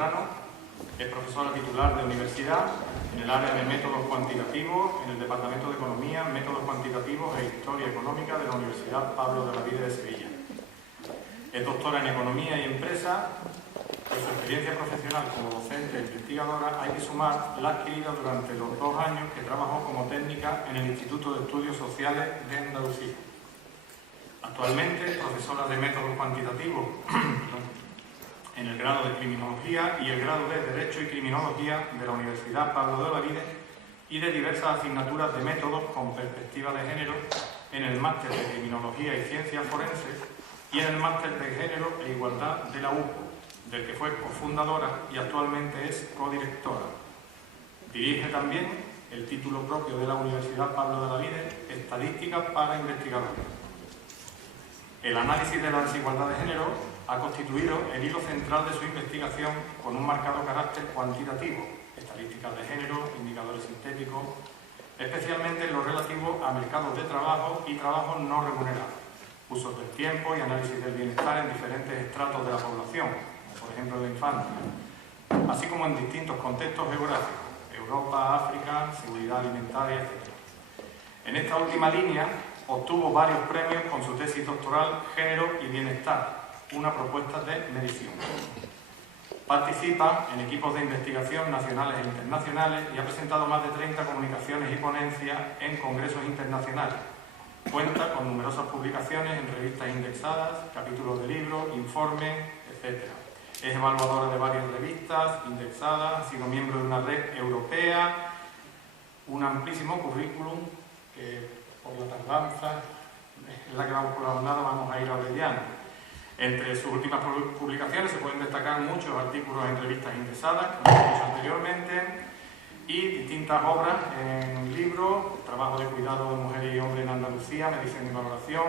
Serrano, es profesora titular de universidad en el área de métodos cuantitativos en el Departamento de Economía, Métodos Cuantitativos e Historia Económica de la Universidad Pablo de Olavide de Sevilla. Es doctora en Economía y Empresa. Por su experiencia profesional como docente e investigadora hay que sumar la adquirida durante los 2 años que trabajó como técnica en el Instituto de Estudios Sociales de Andalucía. Actualmente es profesora de métodos cuantitativos en el grado de Criminología y el grado de Derecho y Criminología de la Universidad Pablo de Olavide y de diversas asignaturas de métodos con perspectiva de género en el Máster de Criminología y Ciencias Forenses y en el Máster de Género e Igualdad de la UPO, del que fue cofundadora y actualmente es codirectora. Dirige también el título propio de la Universidad Pablo de Olavide, Estadística para Investigadores. El análisis de la desigualdad de género ha constituido el hilo central de su investigación con un marcado carácter cuantitativo, estadísticas de género, indicadores sintéticos, especialmente en lo relativo a mercados de trabajo y trabajos no remunerados, usos del tiempo y análisis del bienestar en diferentes estratos de la población, como por ejemplo la infancia, así como en distintos contextos geográficos, Europa, África, seguridad alimentaria, etc. En esta última línea obtuvo varios premios con su tesis doctoral Género y Bienestar, una propuesta de medición. Participa en equipos de investigación nacionales e internacionales y ha presentado más de 30 comunicaciones y ponencias en congresos internacionales. Cuenta con numerosas publicaciones en revistas indexadas, capítulos de libros, informes, etc. Es evaluadora de varias revistas indexadas, ha sido miembro de una red europea, un amplísimo currículum que por la tardanza en la que vamos por la jornada vamos a ir abreviando. Entre sus últimas publicaciones se pueden destacar muchos artículos en revistas indexadas, como he dicho anteriormente, y distintas obras en libros, trabajo de cuidado de mujeres y hombres en Andalucía, medición y valoración,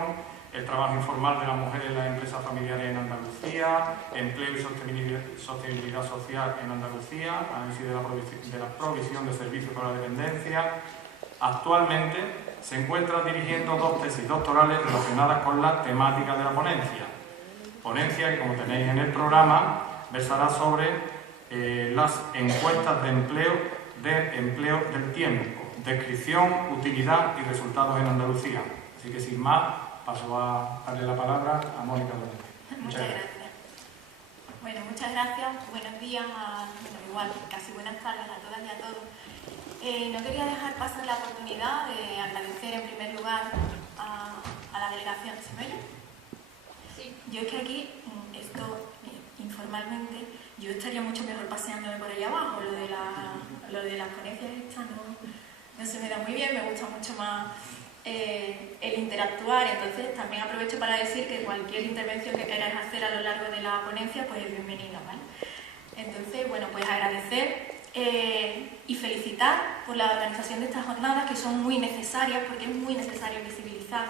el trabajo informal de la mujer en las empresas familiares en Andalucía, empleo y sostenibilidad social en Andalucía, análisis de la provisión de servicios para la dependencia. Actualmente se encuentra dirigiendo 2 tesis doctorales relacionadas con la temática de la ponencia. Ponencia que, como tenéis en el programa, versará sobre las encuestas de empleo del tiempo, descripción, utilidad y resultados en Andalucía. Así que sin más, paso a darle la palabra a Mónica López. Muchas gracias. Bueno, muchas gracias. Buenos días, igual, casi buenas tardes a todas y a todos. No quería dejar pasar la oportunidad de agradecer en primer lugar a la delegación. ¿Se me oye? Sí. Yo es que aquí, informalmente, yo estaría mucho mejor paseándome por ahí abajo. Lo de las ponencias estas no se me da muy bien, me gusta mucho más el interactuar. Entonces también aprovecho para decir que cualquier intervención que queráis hacer a lo largo de la ponencia, pues es bienvenida, ¿vale? Entonces, bueno, pues agradecer y felicitar por la organización de estas jornadas, que son muy necesarias, porque es muy necesario visibilizar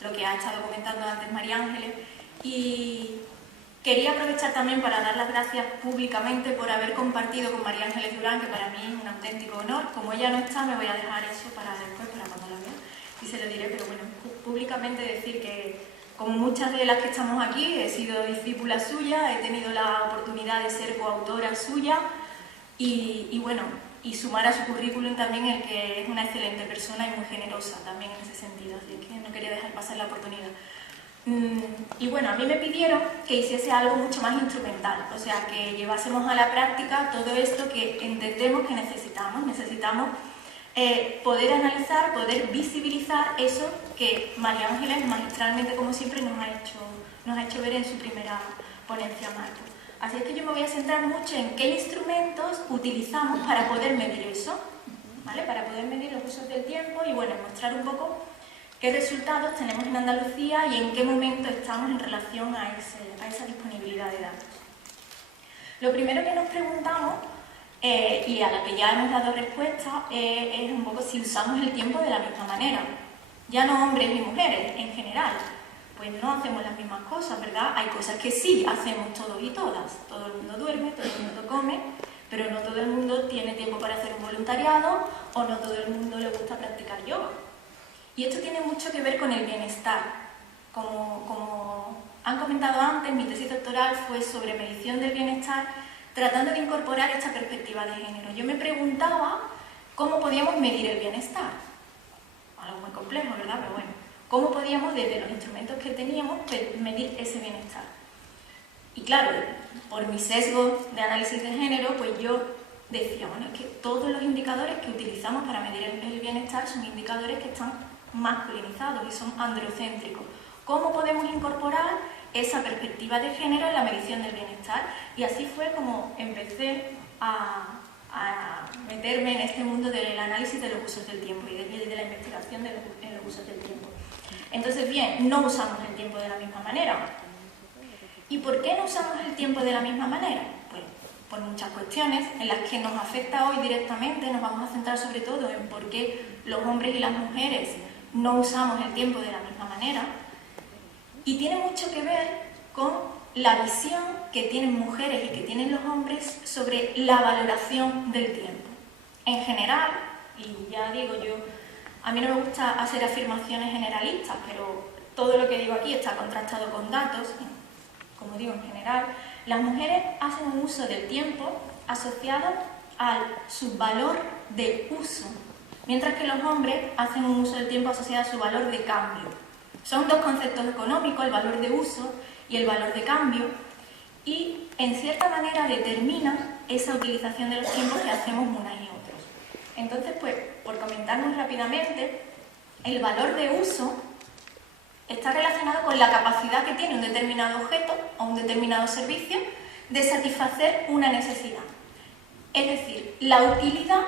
lo que ha estado comentando antes María Ángeles. Y quería aprovechar también para dar las gracias públicamente por haber compartido con María Ángeles Durán, que para mí es un auténtico honor. Como ella no está, me voy a dejar eso para después, para cuando la vea, y se lo diré, pero bueno, públicamente decir que, como muchas de las que estamos aquí, he sido discípula suya, he tenido la oportunidad de ser coautora suya y bueno, y sumar a su currículum también el que es una excelente persona y muy generosa también en ese sentido, así que no quería dejar pasar la oportunidad. Y bueno, a mí me pidieron que hiciese algo mucho más instrumental, o sea, que llevásemos a la práctica todo esto que entendemos que necesitamos. Necesitamos poder analizar, poder visibilizar eso que María Ángeles magistralmente, como siempre, nos ha hecho ver en su primera ponencia marco. Así es que yo me voy a centrar mucho en qué instrumentos utilizamos para poder medir eso, ¿vale? Para poder medir los usos del tiempo y bueno, mostrar un poco qué resultados tenemos en Andalucía y en qué momento estamos en relación a esa disponibilidad de datos. Lo primero que nos preguntamos, y a la que ya hemos dado respuesta, es un poco si usamos el tiempo de la misma manera. Ya no hombres y mujeres, en general. Pues no hacemos las mismas cosas, ¿verdad? Hay cosas que sí hacemos todos y todas. Todo el mundo duerme, todo el mundo come, pero no todo el mundo tiene tiempo para hacer un voluntariado o no todo el mundo le gusta practicar yoga. Y esto tiene mucho que ver con el bienestar. Como han comentado antes, mi tesis doctoral fue sobre medición del bienestar, tratando de incorporar esta perspectiva de género. Yo me preguntaba cómo podíamos medir el bienestar. Algo muy complejo, ¿verdad? Pero bueno, ¿cómo podíamos, desde los instrumentos que teníamos, medir ese bienestar? Y claro, por mi sesgo de análisis de género, pues yo decía, bueno, es que todos los indicadores que utilizamos para medir el bienestar son indicadores que están masculinizados y son androcéntricos. ¿Cómo podemos incorporar esa perspectiva de género en la medición del bienestar? Y así fue como empecé a meterme en este mundo del análisis de los usos del tiempo y de la investigación en los usos del tiempo. Entonces, bien, no usamos el tiempo de la misma manera. ¿Y por qué no usamos el tiempo de la misma manera? Pues por muchas cuestiones en las que nos afecta hoy directamente. Nos vamos a centrar sobre todo en por qué los hombres y las mujeres no usamos el tiempo de la misma manera. Y tiene mucho que ver con la visión que tienen mujeres y que tienen los hombres sobre la valoración del tiempo. En general, y ya digo yo, a mí no me gusta hacer afirmaciones generalistas, pero todo lo que digo aquí está contrastado con datos. Como digo, en general, las mujeres hacen un uso del tiempo asociado al subvalor de uso, mientras que los hombres hacen un uso del tiempo asociado a su valor de cambio. Son dos conceptos económicos, el valor de uso y el valor de cambio, y en cierta manera determinan esa utilización de los tiempos que hacemos unas y otros. Entonces, pues, por comentar muy rápidamente, el valor de uso está relacionado con la capacidad que tiene un determinado objeto o un determinado servicio de satisfacer una necesidad. Es decir, la utilidad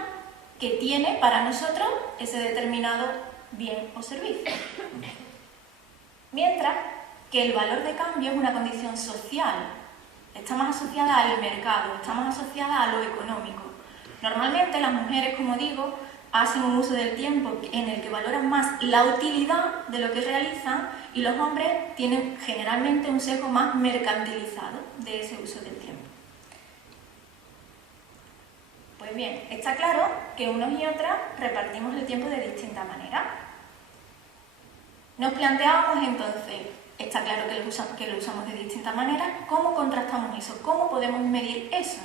que tiene para nosotros ese determinado bien o servicio. Mientras que el valor de cambio es una condición social, está más asociada al mercado, está más asociada a lo económico. Normalmente las mujeres, como digo, hacen un uso del tiempo en el que valoran más la utilidad de lo que realizan, y los hombres tienen generalmente un sesgo más mercantilizado de ese uso del tiempo. Pues bien, está claro que unos y otras repartimos el tiempo de distinta manera. Nos planteábamos entonces, está claro que lo usamos de distinta manera, ¿cómo contrastamos eso? ¿Cómo podemos medir eso?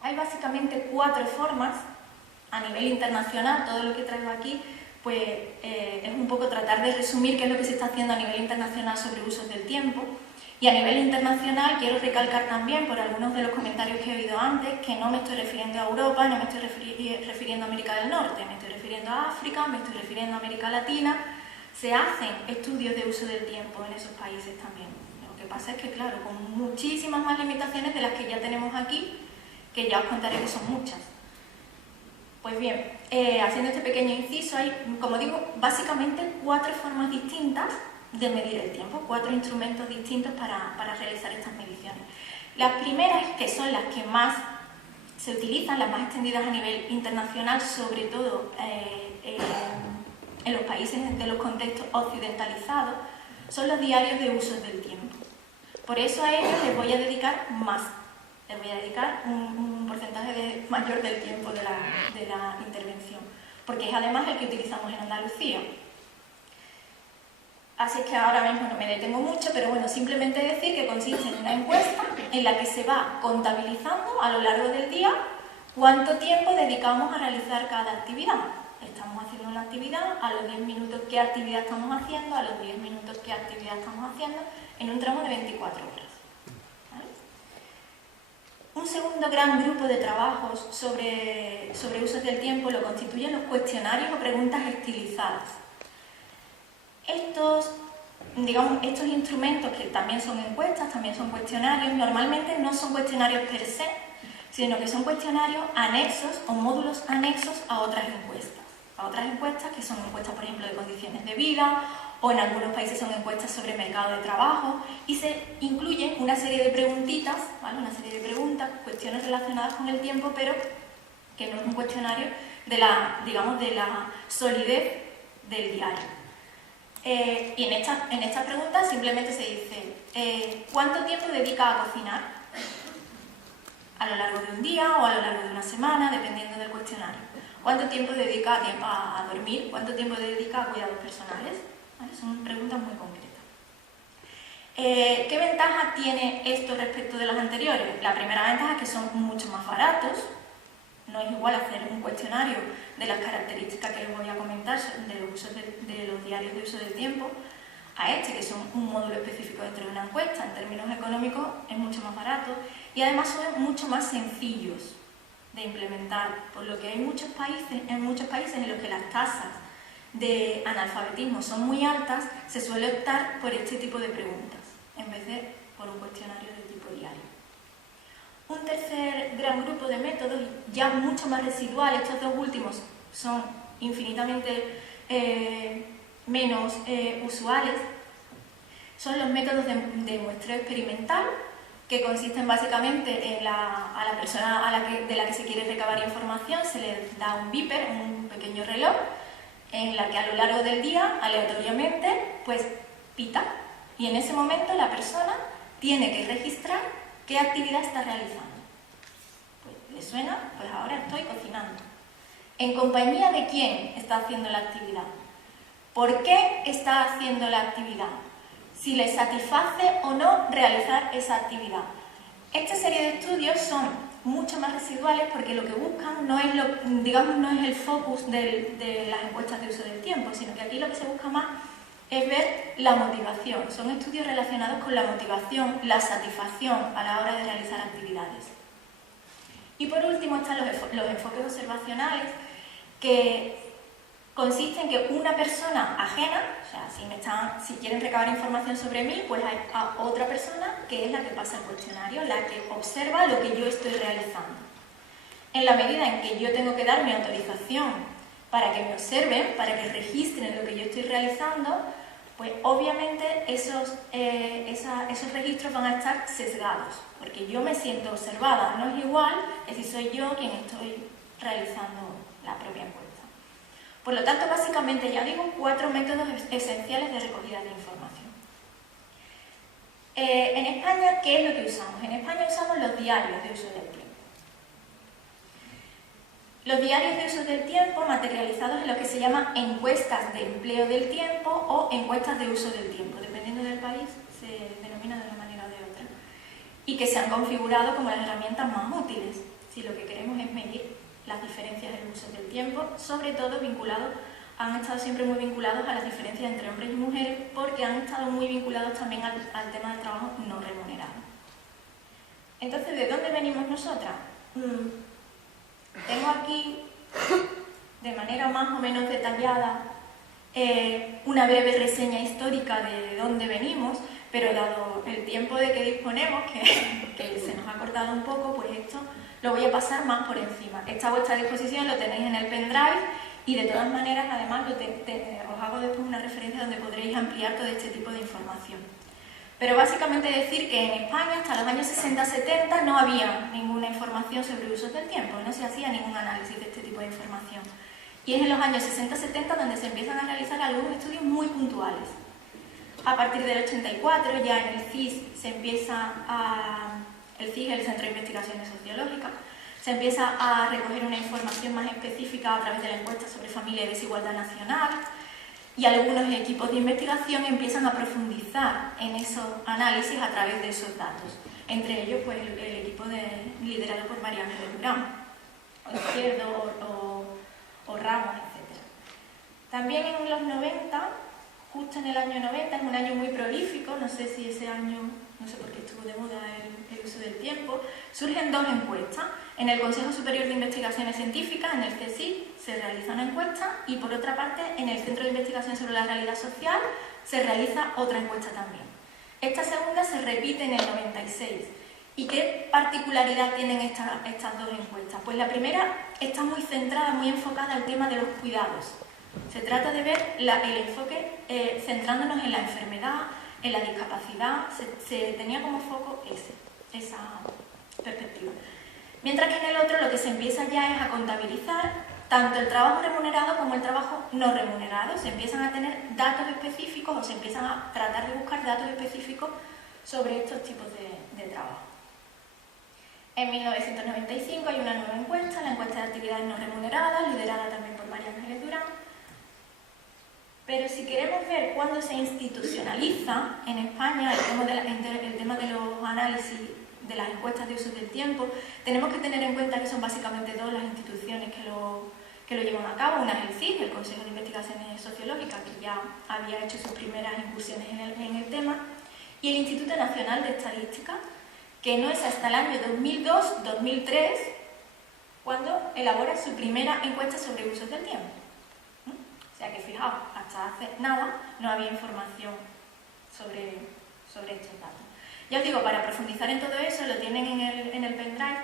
Hay básicamente 4 formas a nivel internacional. Todo lo que traigo aquí pues, es un poco tratar de resumir qué es lo que se está haciendo a nivel internacional sobre usos del tiempo. Y a nivel internacional quiero recalcar también, por algunos de los comentarios que he oído antes, que no me estoy refiriendo a Europa, no me estoy refiriendo a América del Norte, me estoy refiriendo a África, me estoy refiriendo a América Latina. Se hacen estudios de uso del tiempo en esos países también. Lo que pasa es que, claro, con muchísimas más limitaciones de las que ya tenemos aquí, que ya os contaré que son muchas. Pues bien, haciendo este pequeño inciso, hay, como digo, básicamente 4 formas distintas de medir el tiempo, 4 instrumentos distintos para realizar estas mediciones. Las primeras, que son las que más se utilizan, las más extendidas a nivel internacional, sobre todo en los países de los contextos occidentalizados, son los diarios de usos del tiempo. Por eso a ellos les voy a dedicar más. Les voy a dedicar un porcentaje mayor del tiempo de la intervención, porque es además el que utilizamos en Andalucía. Así es que ahora mismo no me detengo mucho, pero bueno, simplemente decir que consiste en una encuesta en la que se va contabilizando a lo largo del día cuánto tiempo dedicamos a realizar cada actividad. Estamos haciendo una actividad, a los 10 minutos qué actividad estamos haciendo, a los 10 minutos qué actividad estamos haciendo, en un tramo de 24 horas. Un segundo gran grupo de trabajos sobre usos del tiempo lo constituyen los cuestionarios o preguntas estilizadas. Estos instrumentos, que también son encuestas, también son cuestionarios, normalmente no son cuestionarios per se, sino que son cuestionarios anexos o módulos anexos a otras encuestas. A otras encuestas que son encuestas, por ejemplo, de condiciones de vida, o en algunos países son encuestas sobre mercado de trabajo, y se incluyen una serie de preguntitas, ¿vale? Una serie de preguntas, cuestiones relacionadas con el tiempo, pero que no es un cuestionario de la solidez del diario. Y en estas preguntas simplemente se dice ¿cuánto tiempo dedica a cocinar? A lo largo de un día o a lo largo de una semana, dependiendo del cuestionario. ¿Cuánto tiempo dedica a dormir? ¿Cuánto tiempo dedica a cuidados personales? ¿Vale? Son preguntas muy concretas. ¿Qué ventaja tiene esto respecto de los anteriores? La primera ventaja es que son mucho más baratos. No es igual hacer un cuestionario de las características que les voy a comentar de los diarios de uso del tiempo a este, que son un módulo específico dentro de una encuesta. En términos económicos es mucho más barato y además son mucho más sencillos de implementar, por lo que hay muchos países en los que las tasas de analfabetismo son muy altas, se suele optar por este tipo de preguntas en vez de por un cuestionario de tipo diario. Un tercer gran grupo de métodos, ya mucho más residual, estos dos últimos son infinitamente menos usuales, son los métodos de muestreo experimental, que consisten básicamente en a la persona de la que se quiere recabar información se le da un beeper, un pequeño reloj, en la que a lo largo del día, aleatoriamente, pues pita. Y en ese momento la persona tiene que registrar qué actividad está realizando. Pues, ¿le suena? Pues ahora estoy cocinando. ¿En compañía de quién está haciendo la actividad? ¿Por qué está haciendo la actividad? Si le satisface o no realizar esa actividad. Esta serie de estudios son mucho más residuales porque lo que buscan no es, no es el focus de las encuestas de uso del tiempo, sino que aquí lo que se busca más es ver la motivación. Son estudios relacionados con la motivación, la satisfacción a la hora de realizar actividades. Y por último están los enfoques observacionales, que consisten en que una persona ajena, o sea, si quieren recabar información sobre mí, pues hay otra persona que es la que pasa el cuestionario, la que observa lo que yo estoy realizando. En la medida en que yo tengo que dar mi autorización para que me observen, para que registren lo que yo estoy realizando, pues obviamente esos registros van a estar sesgados, porque yo me siento observada, no es igual que si soy yo quien estoy realizando la propia encuesta. Por lo tanto, básicamente, ya digo, 4 métodos esenciales de recogida de información. En España, ¿qué es lo que usamos? En España usamos los diarios de uso del tiempo. Los diarios de uso del tiempo materializados en lo que se llama encuestas de empleo del tiempo o encuestas de uso del tiempo. Dependiendo del país, se denomina de una manera o de otra. Y que se han configurado como las herramientas más útiles, si lo que queremos es medir las diferencias del uso del tiempo, sobre todo han estado siempre muy vinculados a las diferencias entre hombres y mujeres, porque han estado muy vinculados también al tema del trabajo no remunerado. Entonces, ¿de dónde venimos nosotras? Tengo aquí, de manera más o menos detallada, una breve reseña histórica de dónde venimos, pero dado el tiempo de que disponemos, que se nos ha cortado un poco, pues esto lo voy a pasar más por encima. Está a vuestra disposición, lo tenéis en el pendrive y de todas maneras, además, os hago después una referencia donde podréis ampliar todo este tipo de información. Pero básicamente decir que en España, hasta los años 60-70, no había ninguna información sobre usos del tiempo, no se hacía ningún análisis de este tipo de información. Y es en los años 60-70 donde se empiezan a realizar algunos estudios muy puntuales. A partir del 84, ya en el CIS el CIS, el Centro de Investigaciones Sociológicas, se empieza a recoger una información más específica a través de la encuesta sobre familia y desigualdad nacional, y algunos equipos de investigación empiezan a profundizar en esos análisis a través de esos datos. Entre ellos, pues, el equipo liderado por María Ángeles Durán, o Izquierdo, o Ramos, etc. También en los 90, justo en el año 90, es un año muy prolífico, no sé si ese año, no sé por qué estuvo de moda el uso del tiempo, surgen 2 encuestas. En el Consejo Superior de Investigaciones Científicas, en el CSIC, se realiza una encuesta y por otra parte, en el Centro de Investigación sobre la Realidad Social, se realiza otra encuesta también. Esta segunda se repite en el 96. ¿Y qué particularidad tienen estas 2 encuestas? Pues la primera está muy centrada, muy enfocada al tema de los cuidados. Se trata de ver el enfoque centrándonos en la enfermedad, en la discapacidad, se tenía como foco esa perspectiva. Mientras que en el otro lo que se empieza ya es a contabilizar tanto el trabajo remunerado como el trabajo no remunerado. Se empiezan a tener datos específicos o se empiezan a tratar de buscar datos específicos sobre estos tipos de trabajo. En 1995 hay una nueva encuesta, la encuesta de actividades no remuneradas, liderada también por María Ángeles Durán, Pero si queremos ver cuándo se institucionaliza en España el tema de los análisis de las encuestas de uso del tiempo, tenemos que tener en cuenta que son básicamente dos las instituciones que lo llevan a cabo. Una es el CIS, el Consejo de Investigaciones Sociológicas, que ya había hecho sus primeras incursiones en el tema, y el Instituto Nacional de Estadística, que no es hasta el año 2002-2003 cuando elabora su primera encuesta sobre usos del tiempo. O sea que fijaos, hasta hace nada no había información sobre estos datos. Ya os digo, para profundizar en todo eso lo tienen en el pendrive,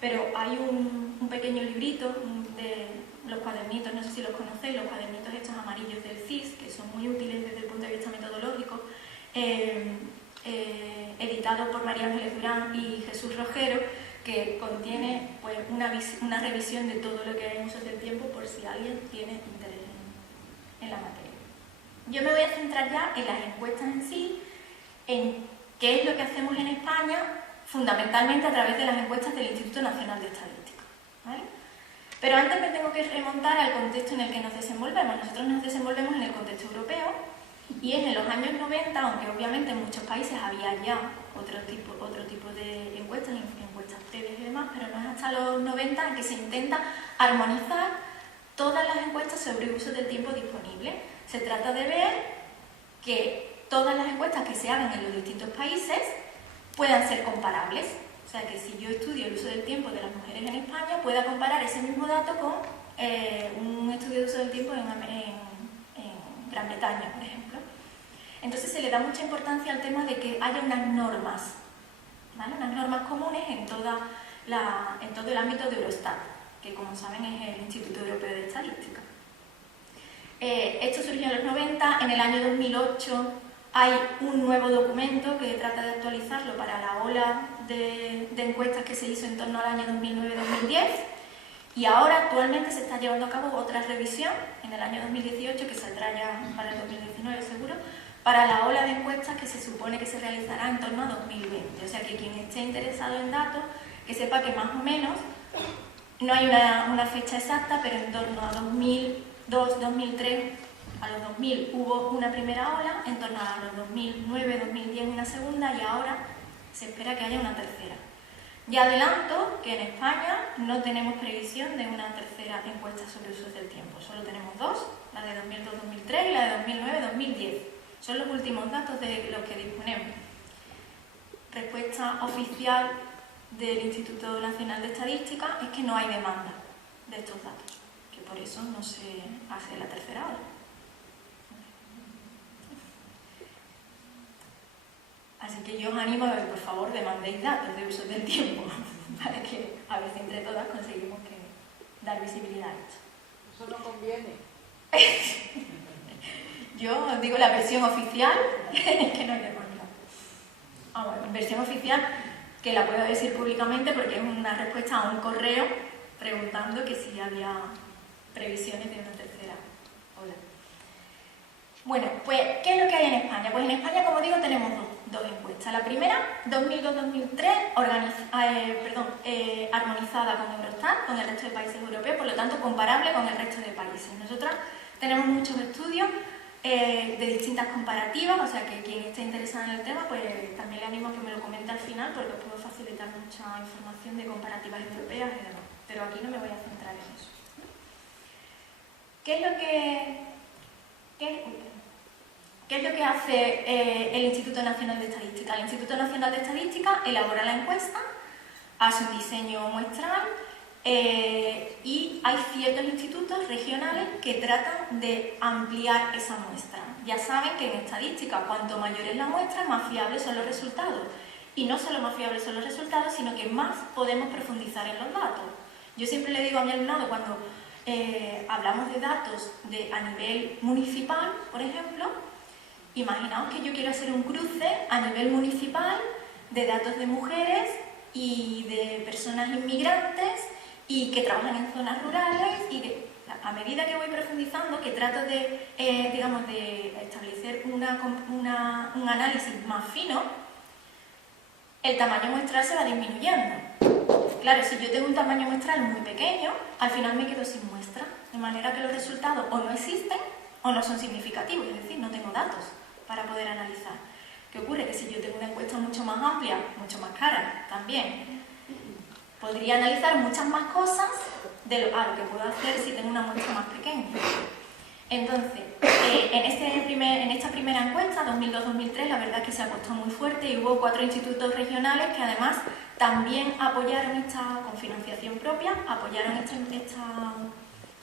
pero hay un pequeño librito de los cuadernitos, no sé si los conocéis, los cuadernitos estos amarillos del CIS, que son muy útiles desde el punto de vista metodológico, editado por María Ángeles Durán y Jesús Rogero, que contiene pues, una revisión de todo lo que hay en usos del tiempo por si alguien tiene interés en la materia. Yo me voy a centrar ya en las encuestas en sí, en qué es lo que hacemos en España, fundamentalmente a través de las encuestas del Instituto Nacional de Estadística, ¿vale? Pero antes me tengo que remontar al contexto en el que nos desenvolvemos. Nosotros nos desenvolvemos en el contexto europeo y en los años 90, aunque obviamente en muchos países había ya otro tipo de encuestas previas y demás, pero no es hasta los 90 en que se intenta armonizar todas las encuestas sobre uso del tiempo disponible. Se trata de ver que todas las encuestas que se hagan en los distintos países puedan ser comparables. O sea, que si yo estudio el uso del tiempo de las mujeres en España, pueda comparar ese mismo dato con un estudio de uso del tiempo en Gran Bretaña, por ejemplo. Entonces se le da mucha importancia al tema de que haya unas normas, ¿vale? Unas normas comunes en todo el ámbito de Eurostat, que como saben es el Instituto Europeo de Estadística. Esto surgió en los 90, en el año 2008 hay un nuevo documento que trata de actualizarlo para la ola de encuestas que se hizo en torno al año 2009-2010 y ahora actualmente se está llevando a cabo otra revisión en el año 2018 que saldrá ya para el 2019 seguro, para la ola de encuestas que se supone que se realizará en torno a 2020. O sea que quien esté interesado en datos, que sepa que más o menos, no hay una fecha exacta, pero en torno a 2002, 2003, a los 2000 hubo una primera ola, en torno a los 2009, 2010 una segunda y ahora se espera que haya una tercera. Ya adelanto que en España no tenemos previsión de una tercera encuesta sobre usos del tiempo, solo tenemos dos, la de 2002-2003 y la de 2009-2010. Son los últimos datos de los que disponemos. Respuesta oficial del Instituto Nacional de Estadística es que no hay demanda de estos datos, que por eso no se hace la tercera ola. Así que yo os animo a que por favor demandéis datos de uso del tiempo, para que a ver si entre todas conseguimos dar visibilidad a esto. Eso no conviene. Yo os digo la versión oficial, que no hay demanda. Bueno, versión oficial que la puedo decir públicamente porque es una respuesta a un correo preguntando que si había previsiones de una tercera ola. Bueno, pues, ¿qué es lo que hay en España? Pues en España, como digo, tenemos dos encuestas. La primera, 2002-2003, armonizada con Eurostat, con el resto de países europeos, por lo tanto comparable con el resto de países. Nosotras tenemos muchos estudios de distintas comparativas, o sea que quien esté interesado en el tema, pues también le animo a que me lo comente al final porque os puedo facilitar mucha información de comparativas europeas y demás. Pero aquí no me voy a centrar en eso. ¿Qué es lo que hace el Instituto Nacional de Estadística? El Instituto Nacional de Estadística elabora la encuesta, hace un diseño muestral y hay ciertos institutos regionales que tratan de ampliar esa muestra. Ya saben que en estadística, cuanto mayor es la muestra, más fiables son los resultados. Y no solo más fiables son los resultados, sino que más podemos profundizar en los datos. Yo siempre le digo a mi alumnado cuando hablamos de datos a nivel municipal, por ejemplo, imaginaos que yo quiero hacer un cruce a nivel municipal de datos de mujeres y de personas inmigrantes y que trabajan en zonas rurales y que a medida que voy profundizando, que trato de establecer un análisis más fino, el tamaño muestral se va disminuyendo. Claro, si yo tengo un tamaño muestral muy pequeño, al final me quedo sin muestra, de manera que los resultados o no existen o no son significativos, es decir, no tengo datos para poder analizar. ¿Qué ocurre? Que si yo tengo una encuesta mucho más amplia, mucho más cara también, podría analizar muchas más cosas a lo que puedo hacer si tengo una muestra más pequeña. Entonces, en esta primera encuesta, 2002-2003, la verdad es que se apostó muy fuerte y hubo 4 institutos regionales que además también apoyaron con financiación propia, apoyaron esta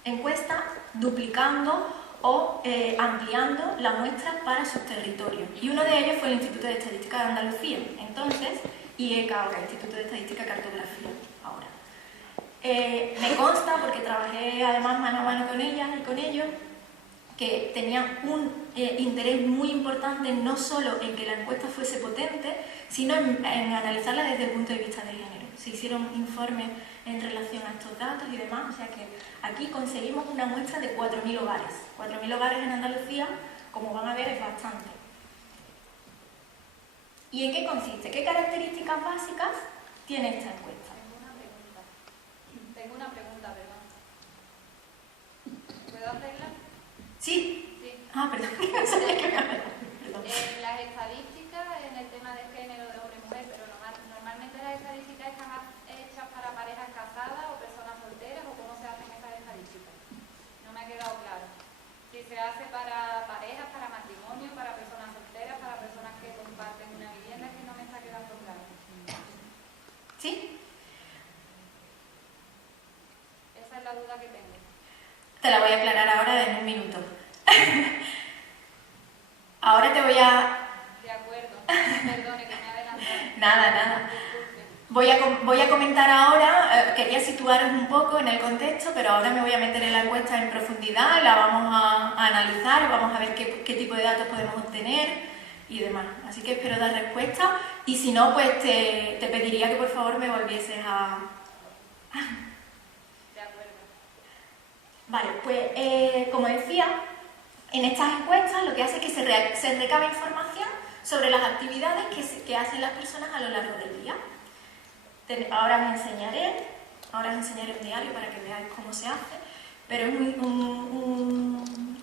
encuesta duplicando o ampliando la muestra para sus territorios. Y uno de ellos fue el Instituto de Estadística de Andalucía, entonces, y ECA ahora, Instituto de Estadística y Cartografía, ahora. Me consta, porque trabajé además mano a mano con ellas y con ellos, que tenían un interés muy importante no solo en que la encuesta fuese potente, sino en analizarla desde el punto de vista de género. Se hicieron informes en relación a estos datos y demás, o sea que aquí conseguimos una muestra de 4.000 hogares. 4.000 hogares en Andalucía, como van a ver, es bastante. ¿Y en qué consiste? ¿Qué características básicas tiene esta encuesta? Tengo una pregunta, perdón. ¿Puedo hacerla? Sí. Sí. Ah, perdón, no sabía que me hablaba. Perdón. Las estadísticas en el tema de género de hombre y mujer, pero normalmente las estadísticas están hechas para parejas casadas o personas solteras, o cómo se hacen esas estadísticas. No me ha quedado claro. Si se hace para parejas, para matrimonio, para personas solteras, para personas que comparten una vivienda, que no me está quedando claro. ¿Sí? Esa es la duda que tengo. Te la voy a aclarar ahora en un minuto. Ahora te voy a... De acuerdo. Perdone que me he adelantado. Nada. Disculpe. Voy a comentar ahora, quería situaros un poco en el contexto, pero ahora me voy a meter en la encuesta en profundidad, la vamos a analizar, vamos a ver qué tipo de datos podemos obtener y demás. Así que espero dar respuesta y si no, pues te pediría que por favor me volvieses a... De acuerdo. Vale, pues como decía, en estas encuestas lo que hace es que se recaba información sobre las actividades que hacen las personas a lo largo del día. Ahora os enseñaré un diario para que veáis cómo se hace, pero es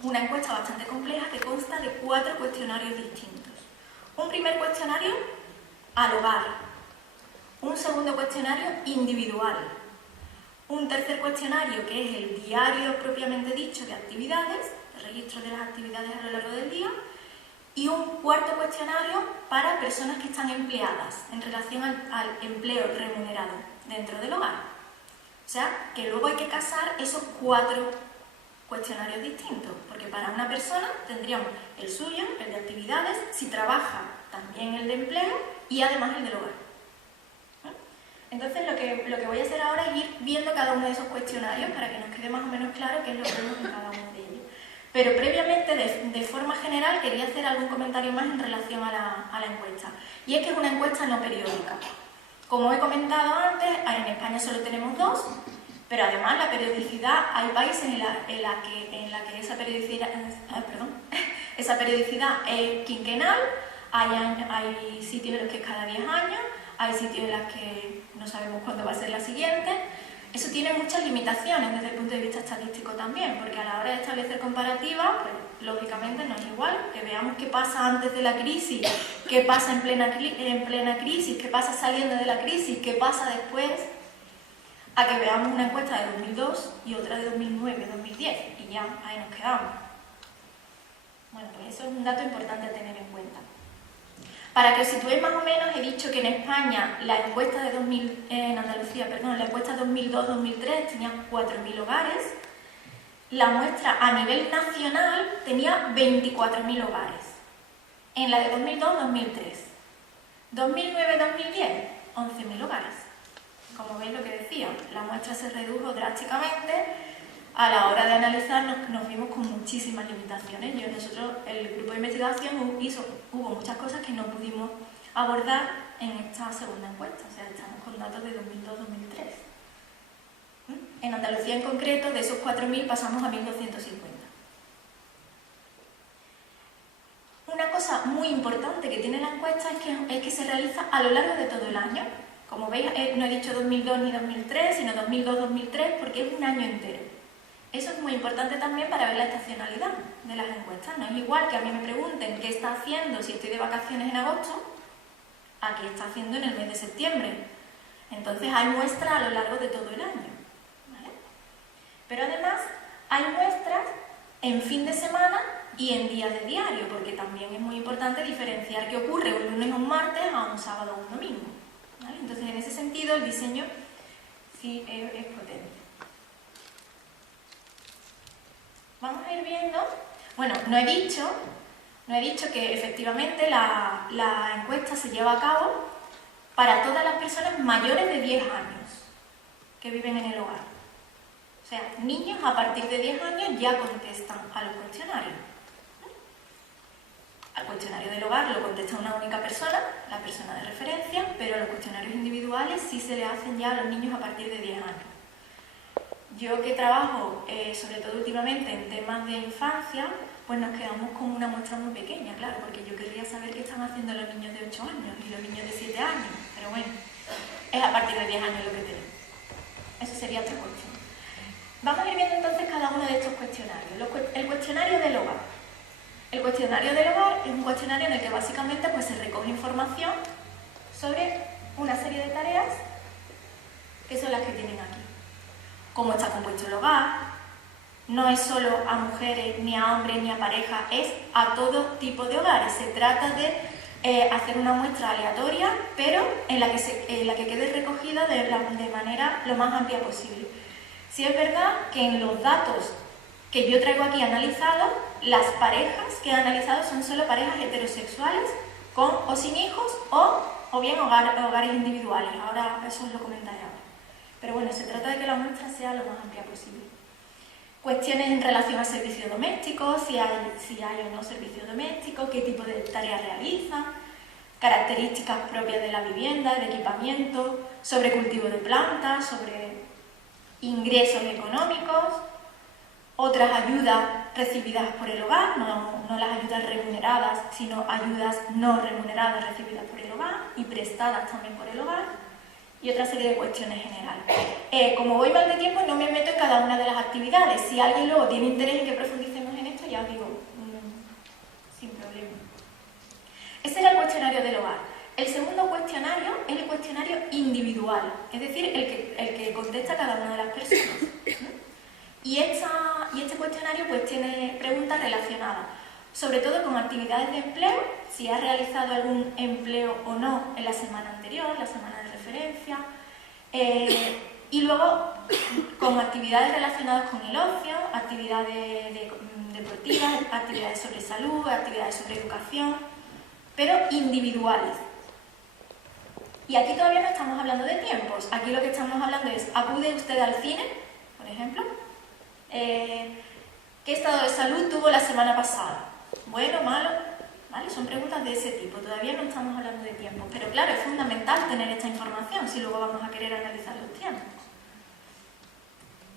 una encuesta bastante compleja que consta de 4 cuestionarios distintos. Un primer cuestionario al hogar, un segundo cuestionario individual, un tercer cuestionario que es el diario propiamente dicho de actividades, el registro de las actividades a lo largo del día, y un cuarto cuestionario para personas que están empleadas en relación al empleo remunerado dentro del hogar. O sea, que luego hay que casar esos 4 cuestionarios distintos, porque para una persona tendríamos el suyo, el de actividades, si trabaja también el de empleo y además el del hogar. Entonces lo que voy a hacer ahora es ir viendo cada uno de esos cuestionarios para que nos quede más o menos claro qué es lo que vemos en cada uno de ellos. Pero previamente, de forma general, quería hacer algún comentario más en relación a la encuesta. Y es que es una encuesta no periódica. Como he comentado antes, en España solo tenemos 2, pero además la periodicidad, hay países en la que esa periodicidad es quinquenal, hay sitios en los que es cada 10 años, hay sitios en los que no sabemos cuándo va a ser la siguiente. Eso tiene muchas limitaciones desde el punto de vista estadístico también, porque a la hora de establecer comparativas, pues lógicamente no es igual, que veamos qué pasa antes de la crisis, qué pasa en plena crisis, qué pasa saliendo de la crisis, qué pasa después, a que veamos una encuesta de 2002 y otra de 2009, 2010, y ya ahí nos quedamos. Bueno, pues eso es un dato importante a tener en cuenta. Para que os situéis más o menos, he dicho que en España la encuesta de la encuesta 2002-2003 tenía 4.000 hogares. La muestra a nivel nacional tenía 24.000 hogares. En la de 2002-2003. 2009-2010, 11.000 hogares. Como veis lo que decía, la muestra se redujo drásticamente. A la hora de analizar nos vimos con muchísimas limitaciones. Nosotros, el grupo de investigación hubo muchas cosas que no pudimos abordar en esta segunda encuesta, o sea, estamos con datos de 2002-2003. En Andalucía en concreto, de esos 4.000 pasamos a 1.250. Una cosa muy importante que tiene la encuesta es que se realiza a lo largo de todo el año. Como veis, no he dicho 2002 ni 2003, sino 2002-2003 porque es un año entero. Eso es muy importante también para ver la estacionalidad de las encuestas. No es igual que a mí me pregunten qué está haciendo si estoy de vacaciones en agosto, a qué está haciendo en el mes de septiembre. Entonces hay muestras a lo largo de todo el año, ¿vale? Pero además hay muestras en fin de semana y en días de diario, porque también es muy importante diferenciar qué ocurre un lunes o un martes a un sábado o un domingo, ¿vale? Entonces en ese sentido el diseño sí es potente. Vamos a ir viendo, bueno, no he dicho que efectivamente la encuesta se lleva a cabo para todas las personas mayores de 10 años que viven en el hogar. O sea, niños a partir de 10 años ya contestan a los cuestionarios. Al cuestionario del hogar lo contesta una única persona, la persona de referencia, pero los cuestionarios individuales sí se le hacen ya a los niños a partir de 10 años. Yo que trabajo, sobre todo últimamente, en temas de infancia, pues nos quedamos con una muestra muy pequeña, claro, porque yo querría saber qué están haciendo los niños de 8 años y los niños de 7 años, pero bueno, es a partir de 10 años lo que tenemos. Eso sería otra cuestión. Vamos a ir viendo entonces cada uno de estos cuestionarios. El cuestionario del hogar. El cuestionario del hogar es un cuestionario en el que básicamente pues, se recoge información sobre una serie de tareas que son las que tienen aquí. Cómo está compuesto el hogar, no es solo a mujeres, ni a hombres, ni a parejas, es a todo tipo de hogares. Se trata de hacer una muestra aleatoria, pero en la que quede recogida de manera lo más amplia posible. Sí es verdad que en los datos que yo traigo aquí analizados, las parejas que he analizado son solo parejas heterosexuales con o sin hijos o bien hogares individuales. Ahora eso os lo comentaré ahora. Pero bueno, se trata de que la muestra sea lo más amplia posible. Cuestiones en relación al servicio doméstico, si hay o no servicio doméstico, qué tipo de tareas realizan, características propias de la vivienda, de equipamiento, sobre cultivo de plantas, sobre ingresos económicos, otras ayudas recibidas por el hogar, no las ayudas remuneradas, sino ayudas no remuneradas recibidas por el hogar y prestadas también por el hogar, y otra serie de cuestiones generales. Como voy mal de tiempo, no me meto en cada una de las actividades. Si alguien luego tiene interés en que profundicemos en esto, ya os digo, sin problema. Ese era el cuestionario del hogar. El segundo cuestionario es el cuestionario individual, es decir, el que contesta cada una de las personas. Y este cuestionario pues tiene preguntas relacionadas, sobre todo con actividades de empleo, si ha realizado algún empleo o no en la semana anterior, la semana de referencia, y luego con actividades relacionadas con el ocio, actividades deportivas, actividades sobre salud, actividades sobre educación, pero individuales. Y aquí todavía no estamos hablando de tiempos, aquí lo que estamos hablando es, ¿acude usted al cine, por ejemplo? ¿Qué estado de salud tuvo la semana pasada? ¿Bueno, malo? ¿Vale? Son preguntas de ese tipo, todavía no estamos hablando de tiempos, pero claro, es fundamental tener esta información si luego vamos a querer analizar los tiempos.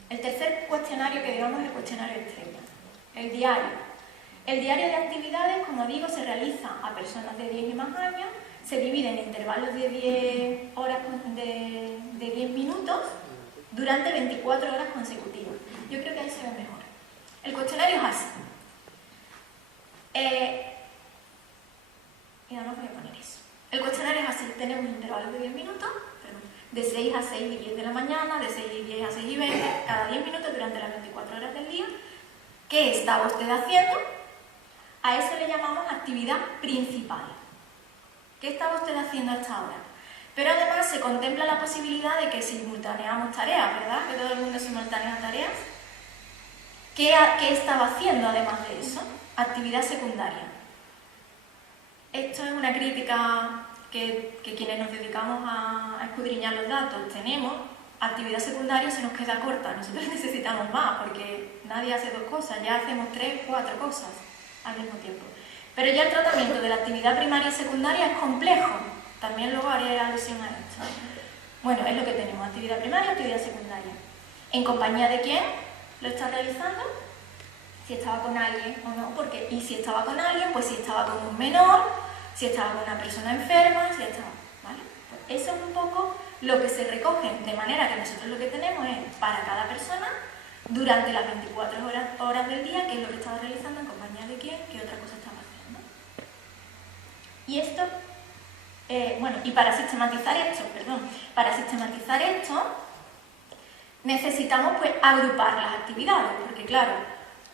El tercer cuestionario que digamos es el cuestionario estrella, el diario. El diario de actividades, como digo, se realiza a personas de 10 y más años, se divide en intervalos de 10 horas de 10 minutos durante 24 horas consecutivas. Yo creo que ahí se ve mejor. El cuestionario es así. Mira, no voy a poner eso. El cuestionario es así. Tenemos intervalos de 10 minutos, de 6 a 6 y 10 de la mañana, de 6 y 10 a 6 y 20, cada 10 minutos durante las 24 horas del día. ¿Qué estaba usted haciendo? A eso le llamamos actividad principal. ¿Qué estaba usted haciendo hasta ahora? Pero además se contempla la posibilidad de que simultaneamos tareas, ¿verdad? Que todo el mundo simultanea tareas. ¿Qué estaba haciendo además de eso? Actividad secundaria. Esto es una crítica que quienes nos dedicamos a escudriñar los datos tenemos. Actividad secundaria se nos queda corta, nosotros necesitamos más porque nadie hace dos cosas, ya hacemos 3, 4 cosas al mismo tiempo. Pero ya el tratamiento de la actividad primaria y secundaria es complejo, también luego haré alusión a esto. Bueno, es lo que tenemos, actividad primaria y actividad secundaria. ¿En compañía de quién lo está realizando? Si estaba con alguien o no, y si estaba con alguien, pues si estaba con un menor, si estaba con una persona enferma, si estaba, ¿vale? Pues eso es un poco lo que se recoge, de manera que nosotros lo que tenemos es, para cada persona, durante las 24 horas del día, qué es lo que estaba realizando, en compañía de quién, qué otra cosa estaba haciendo. Y esto, y para sistematizar esto, necesitamos pues agrupar las actividades, porque claro,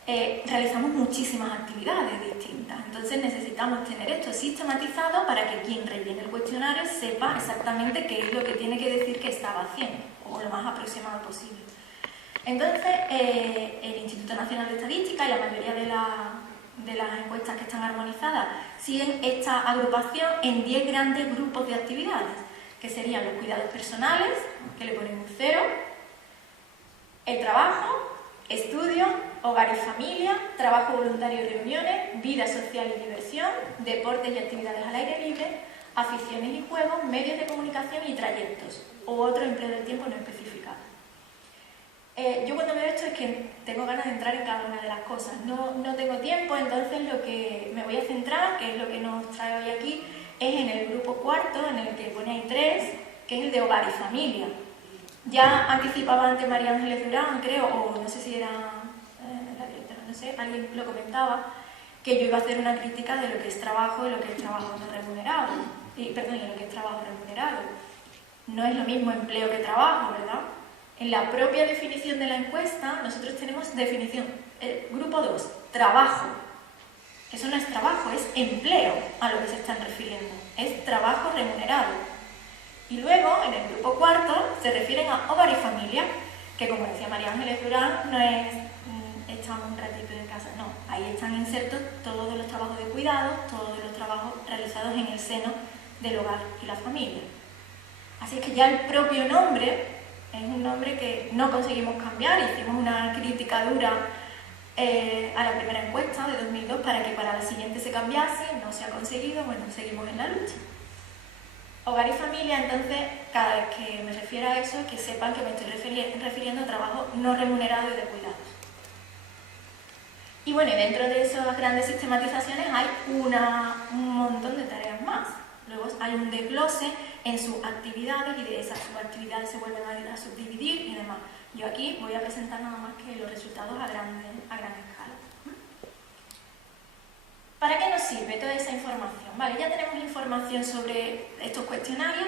realizamos muchísimas actividades distintas, entonces necesitamos tener esto sistematizado para que quien rellene el cuestionario sepa exactamente qué es lo que tiene que decir que estaba haciendo, o lo más aproximado posible. Entonces, el Instituto Nacional de Estadística y la mayoría de las encuestas que están armonizadas siguen esta agrupación en 10 grandes grupos de actividades, que serían los cuidados personales, que le ponemos 0, el trabajo, estudio, hogar y familia, trabajo voluntario y reuniones, vida social y diversión, deportes y actividades al aire libre, aficiones y juegos, medios de comunicación y trayectos, o otro empleo del tiempo no especificado. Yo cuando veo esto es que tengo ganas de entrar en cada una de las cosas. No tengo tiempo, entonces lo que me voy a centrar, que es lo que nos trae hoy aquí, es en el grupo cuarto, en el que pone ahí 3, que es el de hogar y familia. Ya anticipaba antes María Ángeles Durán, creo, o no sé si era la directora, no sé, alguien lo comentaba, que yo iba a hacer una crítica de lo que es trabajo y lo que es trabajo no remunerado. Y lo que es trabajo remunerado. No es lo mismo empleo que trabajo, ¿verdad? En la propia definición de la encuesta, nosotros tenemos definición, grupo 2, trabajo. Eso no es trabajo, es empleo a lo que se están refiriendo. Es trabajo remunerado. Y luego, en el grupo cuarto, se refieren a hogar y familia, que como decía María Ángeles Durán, no es echamos un ratito en casa, no. Ahí están insertos todos los trabajos de cuidado, todos los trabajos realizados en el seno del hogar y la familia. Así que ya el propio nombre es un nombre que no conseguimos cambiar, hicimos una crítica dura a la primera encuesta de 2002 para que para la siguiente se cambiase, no se ha conseguido, bueno, seguimos en la lucha. Hogar y familia, entonces, cada vez que me refiero a eso, que sepan que me estoy refiriendo a trabajo no remunerado y de cuidados. Y bueno, dentro de esas grandes sistematizaciones hay un montón de tareas más. Luego hay un desglose en sus actividades y de esas subactividades se vuelven a subdividir y demás. Yo aquí voy a presentar nada más que los resultados a gran escala. ¿Para qué nos sirve toda esa información? Vale, ya tenemos información sobre estos cuestionarios.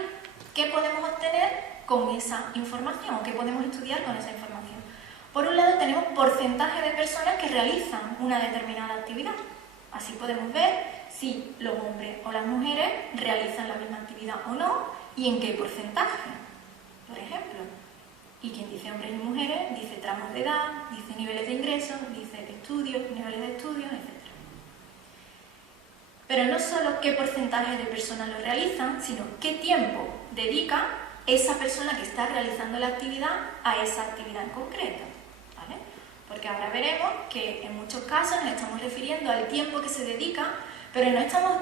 ¿Qué podemos obtener con esa información? ¿O qué podemos estudiar con esa información? Por un lado tenemos porcentaje de personas que realizan una determinada actividad. Así podemos ver si los hombres o las mujeres realizan la misma actividad o no y en qué porcentaje, por ejemplo. Y quien dice hombres y mujeres dice tramos de edad, dice niveles de ingresos, dice estudios, niveles de estudios, etc. Pero no solo qué porcentaje de personas lo realizan, sino qué tiempo dedica esa persona que está realizando la actividad a esa actividad en concreto. ¿Vale? Porque ahora veremos que en muchos casos nos estamos refiriendo al tiempo que se dedica, pero no estamos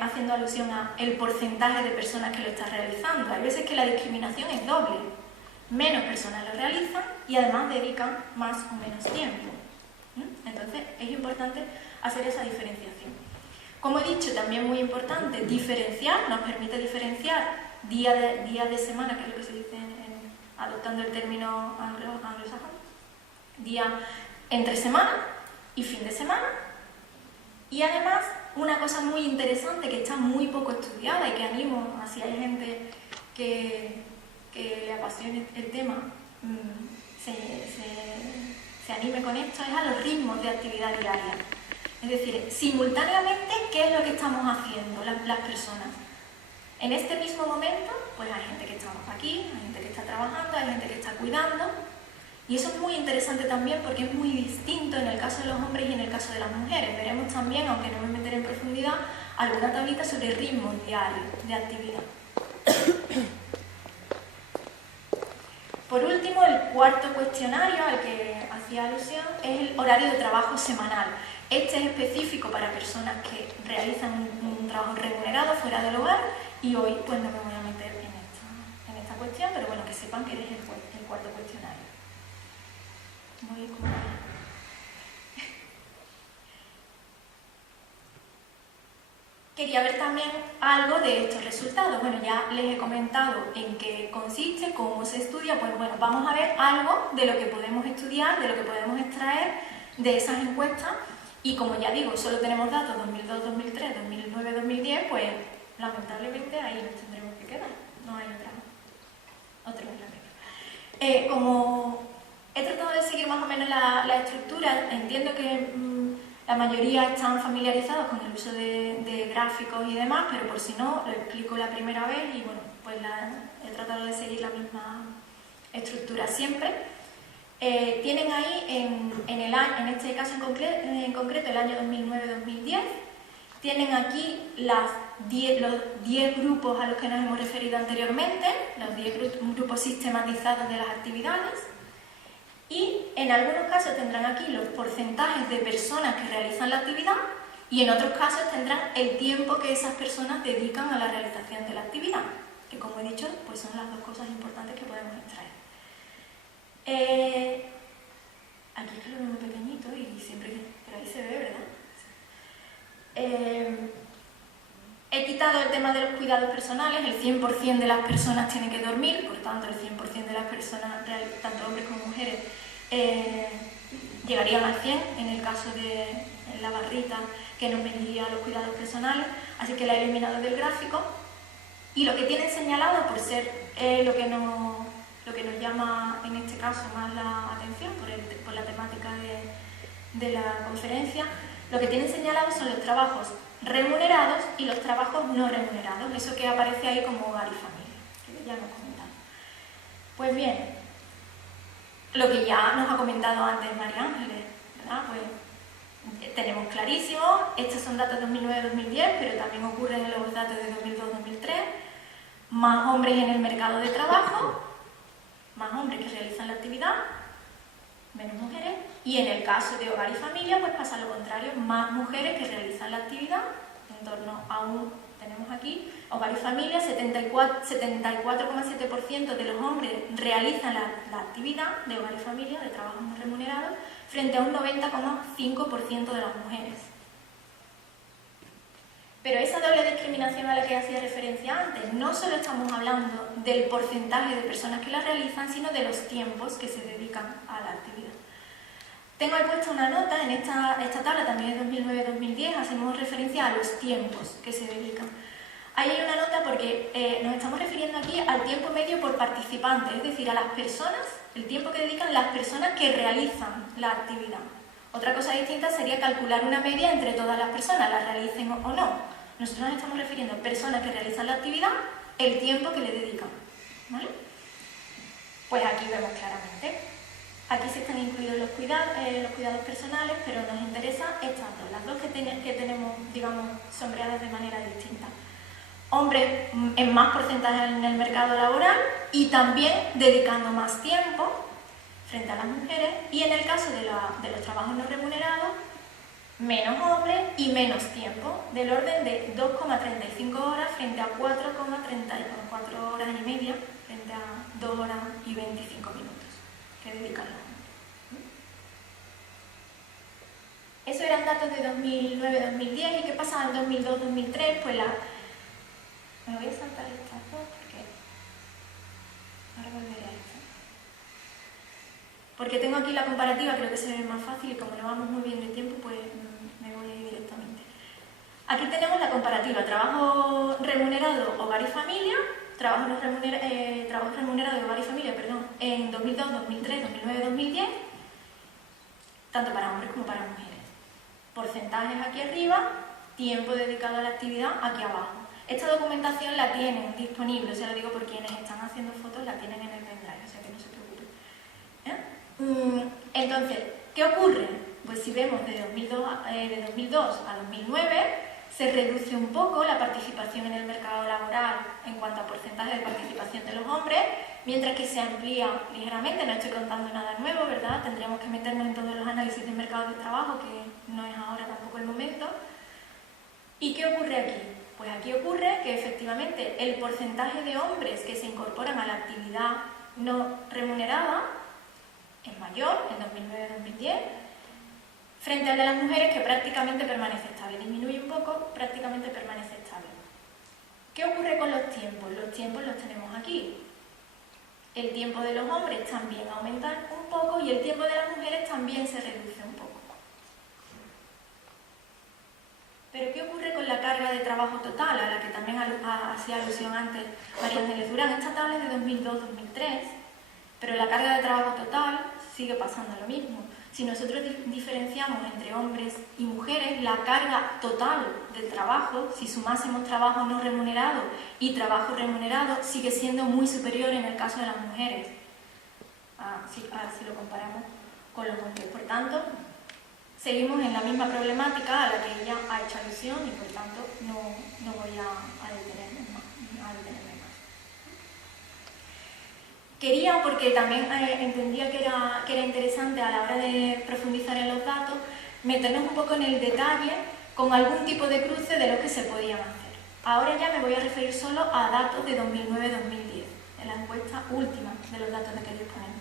haciendo alusión al porcentaje de personas que lo están realizando. Hay veces que la discriminación es doble. Menos personas lo realizan y además dedican más o menos tiempo. Entonces es importante hacer esa diferenciación. Como he dicho, también muy importante, diferenciar, nos permite diferenciar día de semana, que es lo que se dice adoptando el término anglosajón, día entre semana y fin de semana. Y además, una cosa muy interesante que está muy poco estudiada y que animo a si hay gente que le apasione el tema, se anime con esto, es a los ritmos de actividad diaria. Es decir, simultáneamente, ¿qué es lo que estamos haciendo las personas? En este mismo momento, pues hay gente que está aquí, hay gente que está trabajando, hay gente que está cuidando. Y eso es muy interesante también porque es muy distinto en el caso de los hombres y en el caso de las mujeres. Veremos también, aunque no me meteré en profundidad, alguna tablita sobre ritmos diarios de actividad. Por último, el cuarto cuestionario al que hacía alusión es el horario de trabajo semanal. Este es específico para personas que realizan un trabajo remunerado fuera del hogar y hoy pues no me voy a meter en esta cuestión, pero bueno, que sepan que es el cuarto cuestionario. Voy como... quería ver también algo de estos resultados. Bueno, ya les he comentado en qué consiste, cómo se estudia, pues bueno, vamos a ver algo de lo que podemos estudiar, de lo que podemos extraer de esas encuestas, y como ya digo, solo tenemos datos 2002, 2003, 2009, 2010, pues lamentablemente ahí nos tendremos que quedar, no hay otro remedio. Como he tratado de seguir más o menos la estructura, entiendo que la mayoría están familiarizados con el uso de gráficos y demás, pero por si no, lo explico la primera vez y bueno, pues he tratado de seguir la misma estructura siempre. Tienen ahí, en este caso en concreto, el año 2009-2010, tienen aquí los 10 grupos a los que nos hemos referido anteriormente, los 10 grupos sistematizados de las actividades. Y en algunos casos tendrán aquí los porcentajes de personas que realizan la actividad y en otros casos tendrán el tiempo que esas personas dedican a la realización de la actividad, que como he dicho, pues son las dos cosas importantes que podemos extraer. Aquí es que lo veo muy pequeñito y siempre, pero ahí se ve, ¿verdad? He quitado el tema de los cuidados personales, el 100% de las personas tienen que dormir, por tanto el 100% de las personas, tanto hombres como mujeres, llegarían al 100 en el caso de la barrita que nos mediría los cuidados personales, así que la he eliminado del gráfico. Y lo que tienen señalado, por ser lo que nos llama en este caso más la atención, por la temática de la conferencia, lo que tienen señalado son los trabajos remunerados y los trabajos no remunerados, eso que aparece ahí como hogar y familia, que ya hemos comentado. Pues bien, lo que ya nos ha comentado antes María Ángeles, ¿verdad? Pues tenemos clarísimo, estos son datos de 2009-2010, pero también ocurren en los datos de 2002-2003, más hombres en el mercado de trabajo, más hombres que realizan la actividad, menos mujeres, y en el caso de hogar y familia, pues pasa lo contrario, más mujeres que realizan la actividad, en torno a tenemos aquí, hogar y familia, 74,7% de los hombres realizan la actividad de hogar y familia, de trabajo no remunerado, frente a un 90,5% de las mujeres. Pero esa doble discriminación a la que hacía referencia antes, no solo estamos hablando del porcentaje de personas que la realizan, sino de los tiempos que se dedican a la actividad. Tengo ahí puesta una nota, en esta tabla también de 2009-2010, hacemos referencia a los tiempos que se dedican. Ahí hay una nota porque nos estamos refiriendo aquí al tiempo medio por participante, es decir, a las personas, el tiempo que dedican las personas que realizan la actividad. Otra cosa distinta sería calcular una media entre todas las personas, la realicen o no. Nosotros nos estamos refiriendo a personas que realizan la actividad, el tiempo que le dedican. ¿Vale? Pues aquí vemos claramente. Aquí se están incluidos los cuidados personales, pero nos interesan estas dos, las dos que tenemos, digamos, sombreadas de manera distinta. Hombres en más porcentaje en el mercado laboral y también dedicando más tiempo frente a las mujeres, y en el caso de los trabajos no remunerados, menos hombres y menos tiempo, del orden de 2,35 horas frente a 4 horas y media frente a 2 horas y 25 minutos que dedican los hombres. Eso eran datos de 2009-2010, ¿y qué pasaba en 2002-2003? Pues me voy a saltar estas dos porque ahora volveré a esto. Porque tengo aquí la comparativa, creo que se ve más fácil y como no vamos muy bien de tiempo, pues me voy a ir directamente. Aquí tenemos la comparativa, trabajo remunerado, hogar y familia, trabajo remunerado, hogar y familia, perdón, en 2002, 2003, 2009, 2010, tanto para hombres como para mujeres. Porcentajes aquí arriba, tiempo dedicado a la actividad aquí abajo. Esta documentación la tienen disponible, se lo digo por quienes están haciendo fotos, la tienen en el pendrive, o sea que no se preocupen. Entonces, ¿qué ocurre? Pues si vemos de 2002 a 2009, se reduce un poco la participación en el mercado laboral en cuanto a porcentaje de participación de los hombres, mientras que se amplía ligeramente, no estoy contando nada nuevo, ¿verdad? Tendríamos que meternos en todos los análisis de mercado de trabajo, que no es ahora tampoco el momento. ¿Y qué ocurre aquí? Pues aquí ocurre que efectivamente el porcentaje de hombres que se incorporan a la actividad no remunerada es mayor en 2009-2010, frente al de las mujeres, que prácticamente permanece estable. Disminuye un poco, prácticamente permanece estable. ¿Qué ocurre con los tiempos? Los tiempos los tenemos aquí. El tiempo de los hombres también aumenta un poco y el tiempo de las mujeres también se reduce un poco. Pero ¿qué ocurre con la carga de trabajo total, a la que también hacía alusión antes María Ángeles Durán? Esta tabla es de 2002-2003, pero la carga de trabajo total sigue pasando lo mismo. Si nosotros diferenciamos entre hombres y mujeres, la carga total del trabajo, si sumásemos trabajo no remunerado y trabajo remunerado, sigue siendo muy superior en el caso de las mujeres, si lo comparamos con los hombres. Por tanto, seguimos en la misma problemática a la que ella ha hecho alusión y por tanto no voy a detenerme más. Quería, porque también entendía que era interesante a la hora de profundizar en los datos, meternos un poco en el detalle con algún tipo de cruce de lo que se podían hacer. Ahora ya me voy a referir solo a datos de 2009-2010, en la encuesta última de los datos de que disponemos.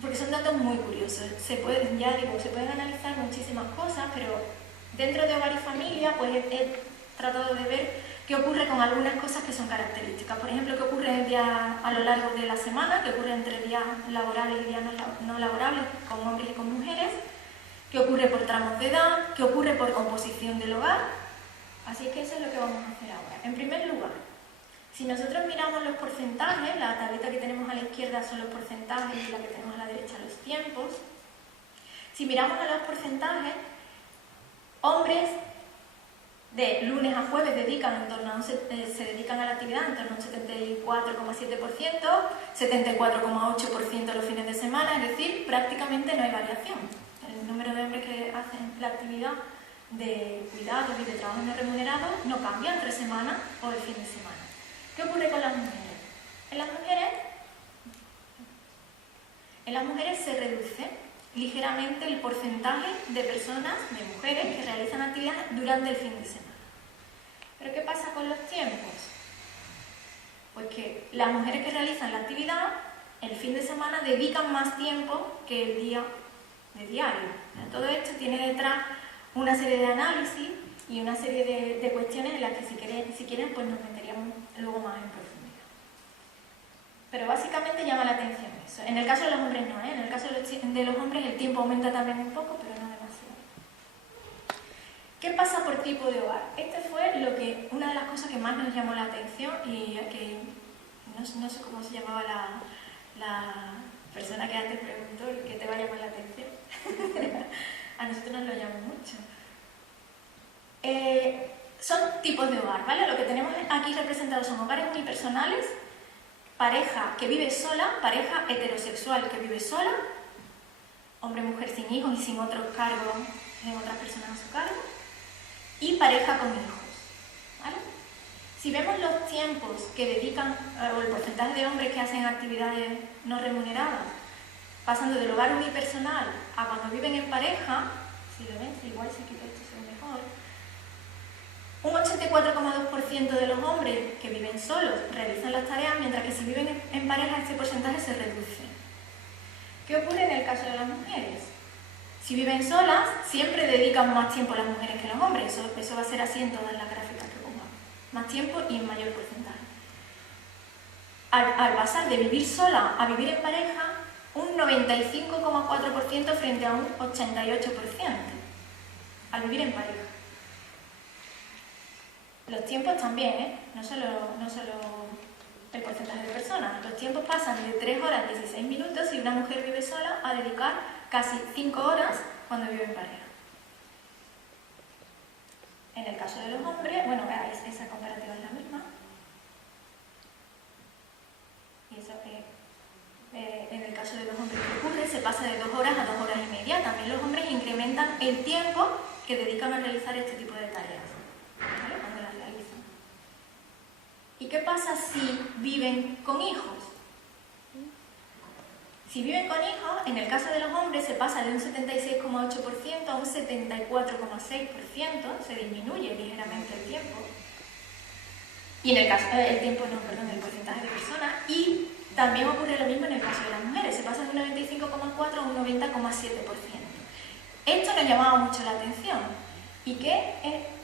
Porque son datos muy curiosos. Se pueden analizar muchísimas cosas, pero dentro de hogar y familia pues he tratado de ver qué ocurre con algunas cosas que son características. Por ejemplo, qué ocurre a lo largo de la semana, qué ocurre entre días laborables y días no laborables con hombres y con mujeres, qué ocurre por tramos de edad, qué ocurre por composición del hogar. Así que eso es lo que vamos a hacer ahora. En primer lugar, si nosotros miramos los porcentajes, la tablita que tenemos a la izquierda son los porcentajes y la que tenemos a la derecha los tiempos. Si miramos a los porcentajes, hombres de lunes a jueves se dedican a la actividad en torno a un 74,7%, 74,8% los fines de semana, es decir, prácticamente no hay variación. El número de hombres que hacen la actividad de cuidados y de trabajo no remunerado no cambia entre semana o el fin de semana. ¿Qué ocurre con las mujeres? En las mujeres se reduce ligeramente el porcentaje de personas, de mujeres, que realizan actividades durante el fin de semana. ¿Pero qué pasa con los tiempos? Pues que las mujeres que realizan la actividad, el fin de semana dedican más tiempo que el día de diario. Todo esto tiene detrás una serie de análisis y una serie de cuestiones en las que si quieren pues nos meteríamos luego más en profundidad. Pero básicamente llama la atención eso. En el caso de los hombres no, en el caso de los hombres el tiempo aumenta también un poco, pero no demasiado. ¿Qué pasa por tipo de hogar? Este fue una de las cosas que más nos llamó la atención y que no sé cómo se llamaba la persona que antes preguntó, que te va a llamar la atención. A nosotros nos lo llaman mucho. Son tipos de hogar, ¿vale? Lo que tenemos aquí representados son hogares unipersonales, pareja que vive sola, pareja heterosexual que vive sola, hombre-mujer sin hijos y sin otros cargos, sin otras personas a su cargo, y pareja con hijos, ¿vale? Si vemos los tiempos que dedican, o el porcentaje de hombres que hacen actividades no remuneradas, pasando del hogar unipersonal a cuando viven en pareja, si lo ven, igual si quito esto se ve mejor, un 84,2% de los hombres que viven solos realizan las tareas, mientras que si viven en pareja este porcentaje se reduce. ¿Qué ocurre en el caso de las mujeres? Si viven solas, siempre dedican más tiempo las mujeres que los hombres. Eso va a ser así en todas las gráficas que pongamos. Más tiempo y en mayor porcentaje. Al pasar de vivir sola a vivir en pareja, un 95,4% frente a un 88% al vivir en pareja. Los tiempos también, no solo el porcentaje de personas. Los tiempos pasan de 3 horas y 16 minutos si una mujer vive sola a dedicar casi 5 horas cuando vive en pareja. En el caso de los hombres, bueno, esa comparativa es la misma. Y eso en el caso de los hombres que ocurre, se pasa de 2 horas a 2 horas y media. También los hombres incrementan el tiempo que dedican a realizar este tipo de tareas, ¿vale? Cuando las realizan. ¿Y qué pasa si viven con hijos? Si viven con hijos, en el caso de los hombres se pasa de un 76,8% a un 74,6%, se disminuye ligeramente el tiempo. Y en el caso, el porcentaje de personas. Y también ocurre lo mismo en el caso de las mujeres, se pasa de un 95,4% a un 90,7%. Esto nos llamaba mucho la atención. ¿Y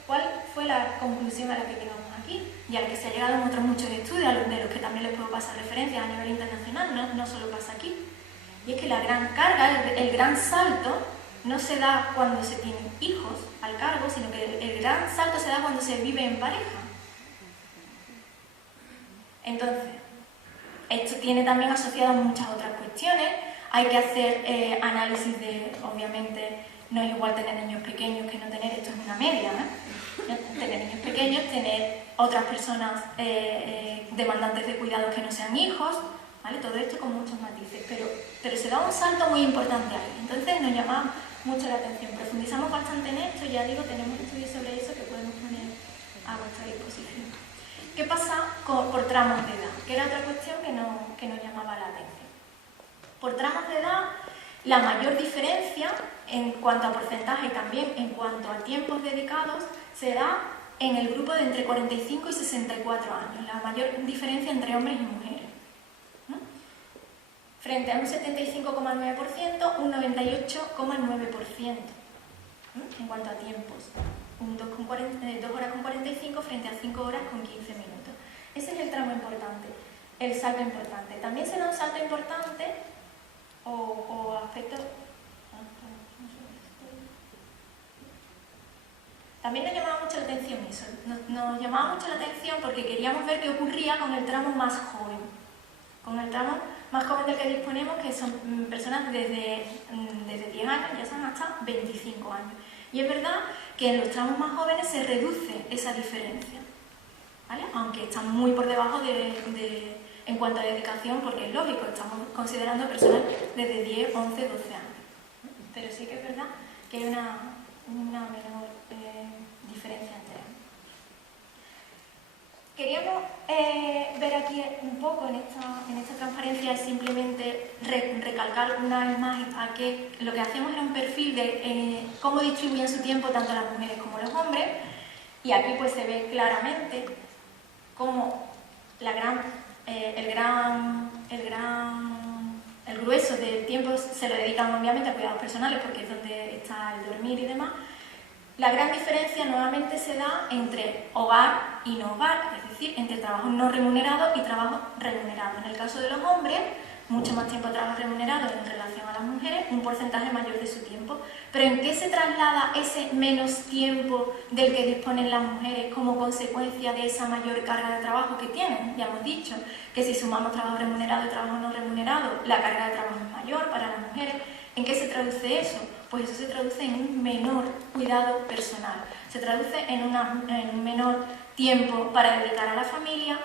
cuál fue la conclusión a la que llegamos aquí? Y a la que se ha llegado en otros muchos estudios, de los que también les puedo pasar referencias a nivel internacional, no solo pasa aquí. Y es que la gran carga, el gran salto, no se da cuando se tienen hijos al cargo, sino que el gran salto se da cuando se vive en pareja. Entonces, esto tiene también asociado muchas otras cuestiones. Hay que hacer análisis de, obviamente, no es igual tener niños pequeños que no tener, esto es una media, ¿no? Tener niños pequeños, tener otras personas demandantes de cuidados que no sean hijos, ¿vale? Todo esto con muchos matices, pero se da un salto muy importante ahí. Entonces nos llama mucho la atención. Profundizamos bastante en esto, ya digo, tenemos estudios sobre eso que podemos poner a vuestra disposición. ¿Qué pasa por tramos de edad? Que era otra cuestión que nos llamaba la atención. Por tramos de edad, la mayor diferencia en cuanto a porcentaje y también en cuanto a tiempos dedicados se da en el grupo de entre 45 y 64 años, la mayor diferencia entre hombres y mujeres. Frente a un 75,9%, un 98,9% en cuanto a tiempos. 2 horas con 45 frente a 5 horas con 15 minutos. Ese es el tramo importante, el salto importante. También se da un salto importante o aspectos... También nos llamaba mucho la atención eso. Nos llamaba mucho la atención porque queríamos ver qué ocurría con el tramo más joven. Con el tramo más joven del que disponemos, que son personas desde 10 años, ya son hasta 25 años. Y es verdad que en los tramos más jóvenes se reduce esa diferencia, ¿vale? Aunque están muy por debajo en cuanto a dedicación, porque es lógico, estamos considerando personas desde 10, 11, 12 años. Pero sí que es verdad que hay una menor diferencia entre ambos. Queríamos ver aquí un poco en esta transparencia, es simplemente recalcar una vez más a que lo que hacíamos era un perfil de cómo distribuían su tiempo tanto las mujeres como los hombres, y aquí pues se ve claramente cómo el grueso del tiempo se lo dedican obviamente a cuidados personales, porque es donde está el dormir y demás. La gran diferencia nuevamente se da entre hogar y no hogar, es decir, entre trabajo no remunerado y trabajo remunerado. En el caso de los hombres, mucho más tiempo de trabajo remunerado en relación a las mujeres, un porcentaje mayor de su tiempo. Pero ¿en qué se traslada ese menos tiempo del que disponen las mujeres como consecuencia de esa mayor carga de trabajo que tienen? Ya hemos dicho que si sumamos trabajo remunerado y trabajo no remunerado, la carga de trabajo es mayor para las mujeres. ¿En qué se traduce eso? Pues eso se traduce en un menor cuidado personal, se traduce en un menor tiempo para dedicar a la familia,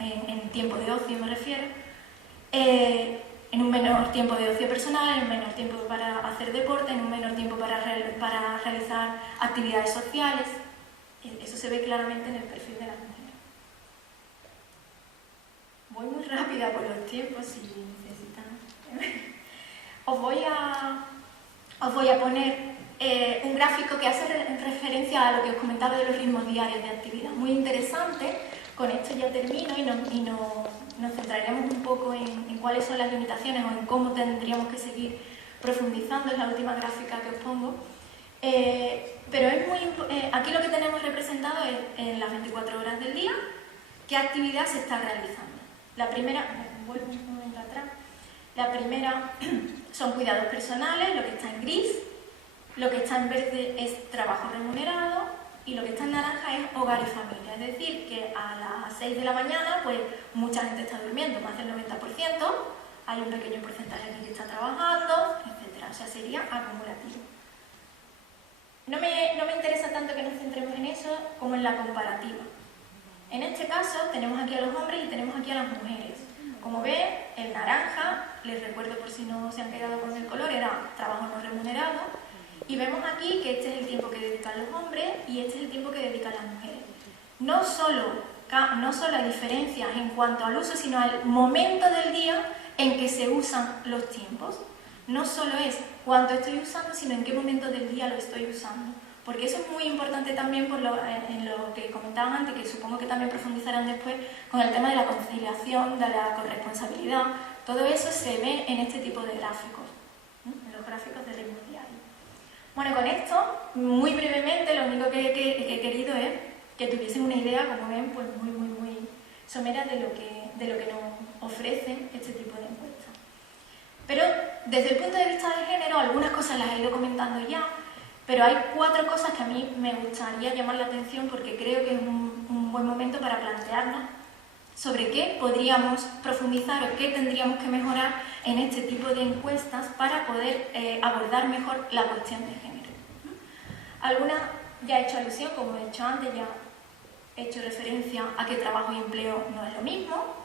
en tiempo de ocio me refiero, en un menor tiempo de ocio personal, en un menor tiempo para hacer deporte, en un menor tiempo para realizar actividades sociales. Eso se ve claramente en el perfil de las mujeres. Voy muy rápida por los tiempos si necesitan. Os voy a poner un gráfico que hace referencia a lo que os comentaba de los ritmos diarios de actividad. Muy interesante. Con esto ya termino y nos centraremos un poco en cuáles son las limitaciones o en cómo tendríamos que seguir profundizando. Es la última gráfica que os pongo. Pero es aquí lo que tenemos representado es en las 24 horas del día qué actividad se está realizando. La primera, vuelvo un momento atrás. La primera son cuidados personales, lo que está en gris, lo que está en verde es trabajo remunerado y lo que está en naranja es hogar y familia. Es decir, que a las 6 de la mañana pues mucha gente está durmiendo, más del 90%, hay un pequeño porcentaje aquí que está trabajando, etc. O sea, sería acumulativo. No me interesa tanto que nos centremos en eso como en la comparativa. En este caso tenemos aquí a los hombres y tenemos aquí a las mujeres. Como ven, el naranja, les recuerdo por si no se han quedado con el color, era trabajo no remunerado. Y vemos aquí que este es el tiempo que dedican los hombres y este es el tiempo que dedican las mujeres. No solo hay diferencias en cuanto al uso, sino al momento del día en que se usan los tiempos. No solo es cuánto estoy usando, sino en qué momento del día lo estoy usando. Porque eso es muy importante también en lo que comentaban antes, que supongo que también profundizarán después con el tema de la conciliación, de la corresponsabilidad. Todo eso se ve en este tipo de gráficos, en los gráficos de ritmo diario. Bueno, con esto, muy brevemente, lo único que he querido es que tuviesen una idea, como ven, pues muy somera de lo que nos ofrecen este tipo de encuestas. Pero desde el punto de vista de género, algunas cosas las he ido comentando ya, pero hay 4 cosas que a mí me gustaría llamar la atención porque creo que es un buen momento para plantearnos sobre qué podríamos profundizar o qué tendríamos que mejorar en este tipo de encuestas para poder abordar mejor la cuestión de género. Algunas ya he hecho alusión, como he dicho antes, ya he hecho referencia a que trabajo y empleo no es lo mismo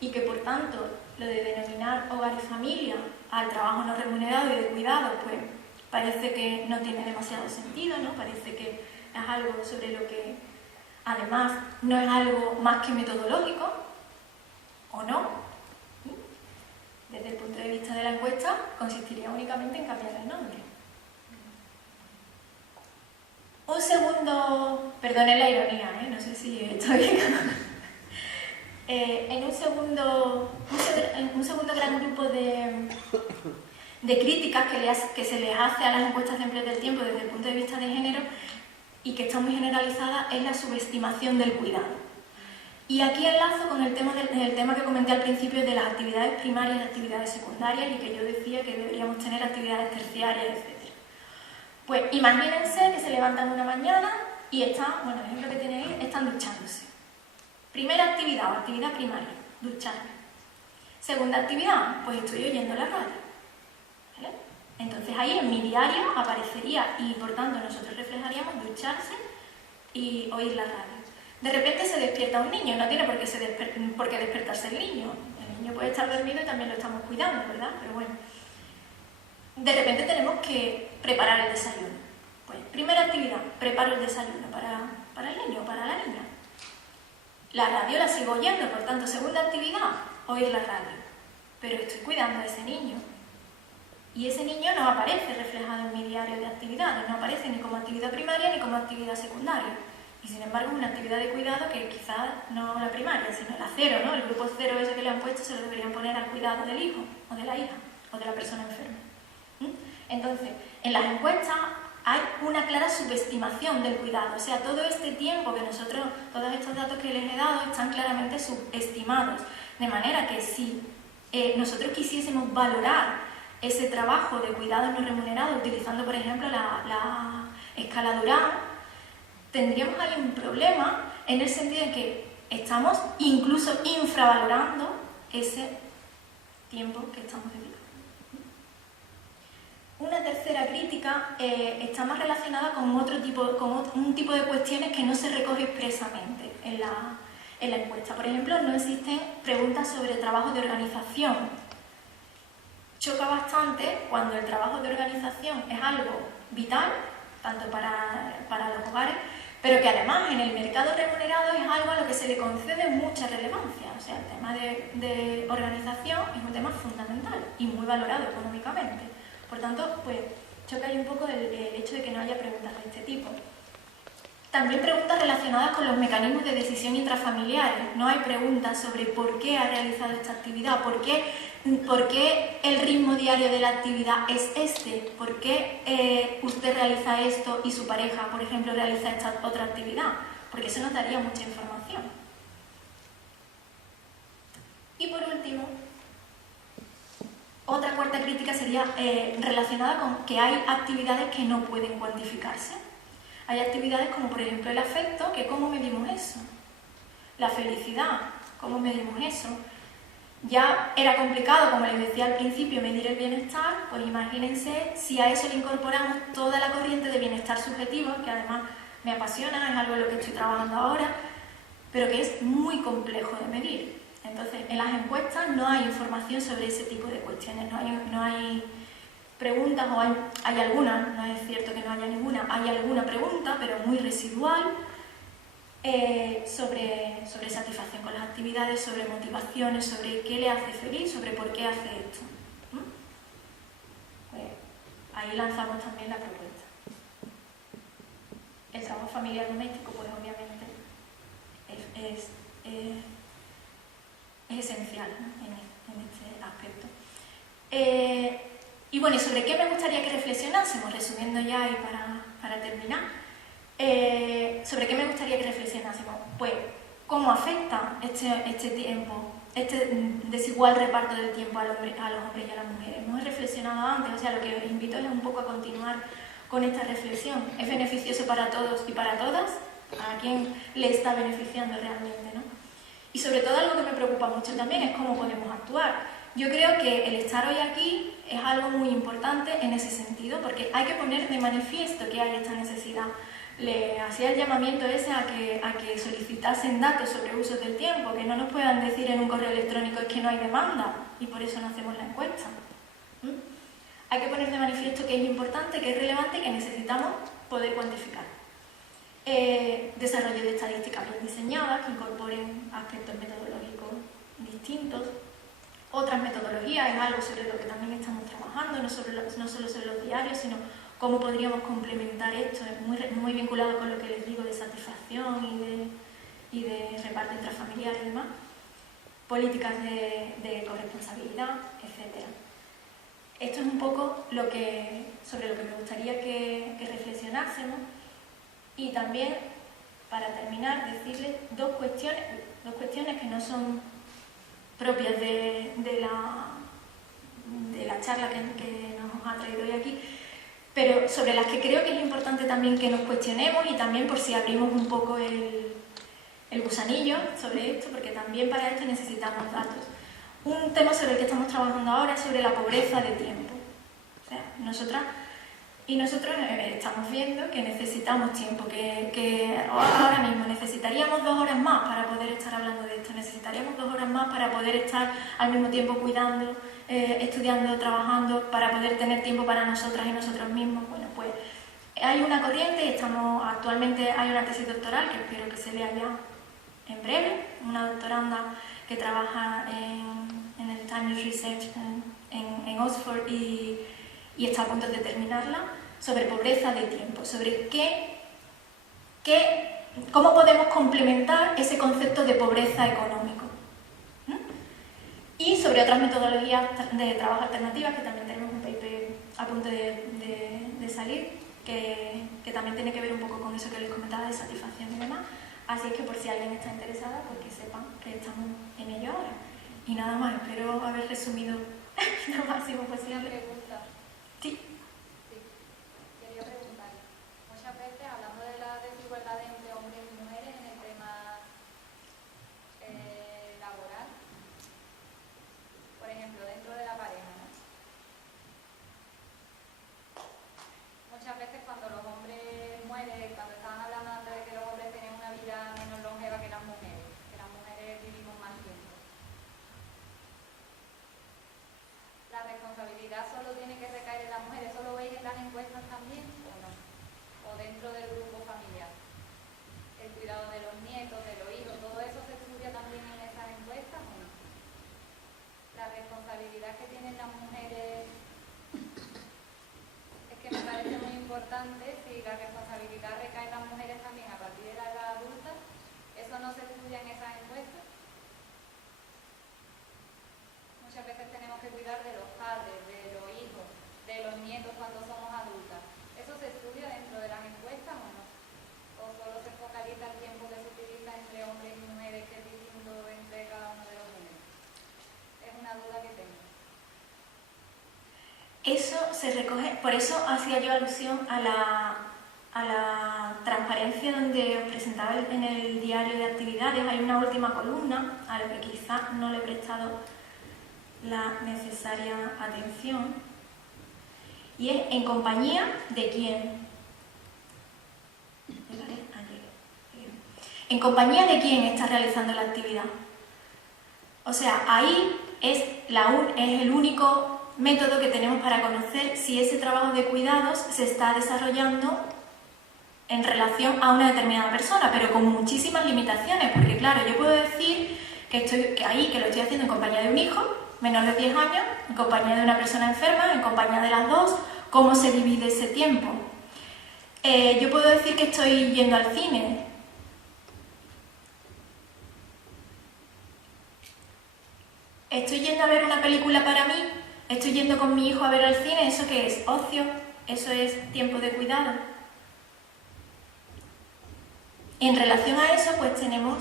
y que por tanto lo de denominar hogar y familia al trabajo no remunerado y de cuidado pues parece que no tiene demasiado sentido, ¿no? Parece que es algo sobre lo que además no es algo más que metodológico, ¿o no? Desde el punto de vista de la encuesta consistiría únicamente en cambiar el nombre. Un segundo, perdonen la ironía, no sé si estoy... en un segundo gran grupo de críticas que se les hace a las encuestas de empleo del tiempo desde el punto de vista de género y que está muy generalizada es la subestimación del cuidado. Y aquí enlazo con el tema que comenté al principio de las actividades primarias y actividades secundarias y que yo decía que deberíamos tener actividades terciarias, etc. Pues imagínense que se levantan una mañana y están, bueno, el ejemplo que tienen ahí, están duchándose. Primera actividad o actividad primaria, ducharme. Segunda actividad, pues estoy oyendo la radio. ¿Vale? Entonces ahí en mi diario aparecería y por tanto nosotros reflejaríamos ducharse y oír la radio. De repente se despierta un niño, no tiene por qué despertarse el niño. El niño puede estar dormido y también lo estamos cuidando, ¿verdad? Pero bueno. De repente tenemos que preparar el desayuno. Pues, primera actividad, preparo el desayuno para el niño o para la niña. La radio la sigo oyendo, por tanto, segunda actividad, oír la radio. Pero estoy cuidando a ese niño. Y ese niño no aparece reflejado en mi diario de actividades, no aparece ni como actividad primaria ni como actividad secundaria. Y sin embargo, una actividad de cuidado que quizás no la primaria, sino la cero, ¿no? El grupo cero ese que le han puesto se lo deberían poner al cuidado del hijo, o de la hija, o de la persona enferma. Entonces, en las encuestas hay una clara subestimación del cuidado, o sea, todo este tiempo que nosotros, todos estos datos que les he dado están claramente subestimados, de manera que si nosotros quisiésemos valorar ese trabajo de cuidado no remunerado utilizando, por ejemplo, la escala Durán, tendríamos ahí un problema en el sentido de que estamos incluso infravalorando ese tiempo que estamos dedicando. Una tercera crítica está más relacionada con un tipo de cuestiones que no se recoge expresamente en la encuesta. Por ejemplo, no existen preguntas sobre trabajo de organización. Choca bastante cuando el trabajo de organización es algo vital, tanto para los hogares, pero que además en el mercado remunerado es algo a lo que se le concede mucha relevancia. O sea, el tema de organización es un tema fundamental y muy valorado económicamente. Por tanto, pues choca ahí un poco el hecho de que no haya preguntas de este tipo. También preguntas relacionadas con los mecanismos de decisión intrafamiliares. No hay preguntas sobre por qué ha realizado esta actividad, por qué el ritmo diario de la actividad es este, por qué usted realiza esto y su pareja, por ejemplo, realiza esta otra actividad, porque eso nos daría mucha información. Y por último, otra cuarta crítica sería relacionada con que hay actividades que no pueden cuantificarse. Hay actividades como por ejemplo el afecto, que ¿cómo medimos eso? La felicidad, ¿cómo medimos eso? Ya era complicado, como les decía al principio, medir el bienestar, pues imagínense si a eso le incorporamos toda la corriente de bienestar subjetivo, que además me apasiona, es algo en lo que estoy trabajando ahora, pero que es muy complejo de medir. Entonces, en las encuestas no hay información sobre ese tipo de cuestiones, no hay preguntas, o hay algunas, no es cierto que no haya ninguna, hay alguna pregunta, pero muy residual, sobre satisfacción con las actividades, sobre motivaciones, sobre qué le hace feliz, sobre por qué hace esto. Pues ahí lanzamos también la propuesta. El trabajo familiar doméstico, pues obviamente es esencial, ¿no? en este aspecto. Y bueno, ¿sobre qué me gustaría que reflexionásemos? Resumiendo ya y para terminar, ¿sobre qué me gustaría que reflexionásemos? Pues, ¿cómo afecta este tiempo, este desigual reparto del tiempo a los hombres y a las mujeres? No he reflexionado antes, o sea, lo que os invito es un poco a continuar con esta reflexión. ¿Es beneficioso para todos y para todas? ¿A quién le está beneficiando realmente, no? Y sobre todo algo que me preocupa mucho también es cómo podemos actuar. Yo creo que el estar hoy aquí es algo muy importante en ese sentido, porque hay que poner de manifiesto que hay esta necesidad. Le hacía el llamamiento ese a que solicitasen datos sobre usos del tiempo, que no nos puedan decir en un correo electrónico es que no hay demanda y por eso no hacemos la encuesta. Hay que poner de manifiesto que es importante, que es relevante y que necesitamos poder cuantificar. Desarrollo de estadísticas bien diseñadas que incorporen aspectos metodológicos distintos. Otras metodologías es algo sobre lo que también estamos trabajando, no solo sobre los diarios, sino cómo podríamos complementar esto, muy vinculado con lo que les digo de satisfacción y de reparto intrafamiliar y demás. Políticas de corresponsabilidad, etc. Esto es un poco sobre lo que me gustaría que reflexionásemos. Y también, para terminar, decirles dos cuestiones que no son propias de la charla que nos ha traído hoy aquí, pero sobre las que creo que es importante también que nos cuestionemos y también por si abrimos un poco el gusanillo sobre esto, porque también para esto necesitamos datos. Un tema sobre el que estamos trabajando ahora es sobre la pobreza de tiempo. O sea, nosotros estamos viendo que necesitamos tiempo, que ahora mismo necesitaríamos 2 horas más para poder estar hablando de esto, necesitaríamos 2 horas más para poder estar al mismo tiempo cuidando, estudiando, trabajando, para poder tener tiempo para nosotras y nosotros mismos. Bueno, pues hay una corriente, actualmente hay una tesis doctoral que espero que se lea ya en breve, una doctoranda que trabaja en el Times Research en Oxford y está a punto de terminarla, sobre pobreza de tiempo, sobre cómo podemos complementar ese concepto de pobreza económico. Y sobre otras metodologías de trabajo alternativas, que también tenemos un paper a punto de salir, que también tiene que ver un poco con eso que les comentaba de satisfacción y demás. Así es que por si alguien está interesada, pues que sepan que estamos en ello ahora. Y nada más, espero haber resumido lo máximo posible. Sí. Quería preguntar, muchas veces hablando de la desigualdad entre hombres y mujeres en el tema laboral, por ejemplo, dentro de la pareja, ¿no? Muchas veces cuando los hombres mueren, cuando estaban hablando antes de que los hombres tenían una vida menos longeva que las mujeres vivimos más tiempo. La responsabilidad solo tiene que recaer en las mujeres. ¿Eso lo veis en las encuestas también o no? O dentro del grupo familiar. El cuidado de los nietos, de los hijos, ¿todo eso se estudia también en esas encuestas o no? La responsabilidad que tienen las mujeres es que me parece muy importante. Si la responsabilidad recae en las mujeres también a partir de la edad adulta, ¿eso no se estudia en esas encuestas? Muchas veces tenemos que cuidar de los padres, de los hijos, de los nietos cuando somos adultas. ¿Eso se estudia dentro de las encuestas o no? ¿O solo se focaliza el tiempo que se utiliza entre hombres y mujeres, que es distinto entre cada uno de los géneros? Es una duda que tengo. Eso se recoge, por eso hacía yo alusión a la transparencia donde os presentaba en el diario de actividades. Hay una última columna a la que quizás no le he prestado la necesaria atención, y es en compañía de quién. En compañía de quién está realizando la actividad. O sea, ahí es el único método que tenemos para conocer si ese trabajo de cuidados se está desarrollando en relación a una determinada persona, pero con muchísimas limitaciones, porque claro, yo puedo decir que lo estoy haciendo en compañía de un hijo menor de 10 años, en compañía de una persona enferma, en compañía de las dos. ¿Cómo se divide ese tiempo? Yo puedo decir que estoy yendo al cine. ¿Estoy yendo a ver una película para mí Estoy yendo con mi hijo a ver al cine, ¿eso qué es? ¿Ocio? ¿Eso es tiempo de cuidado? En relación a eso, pues tenemos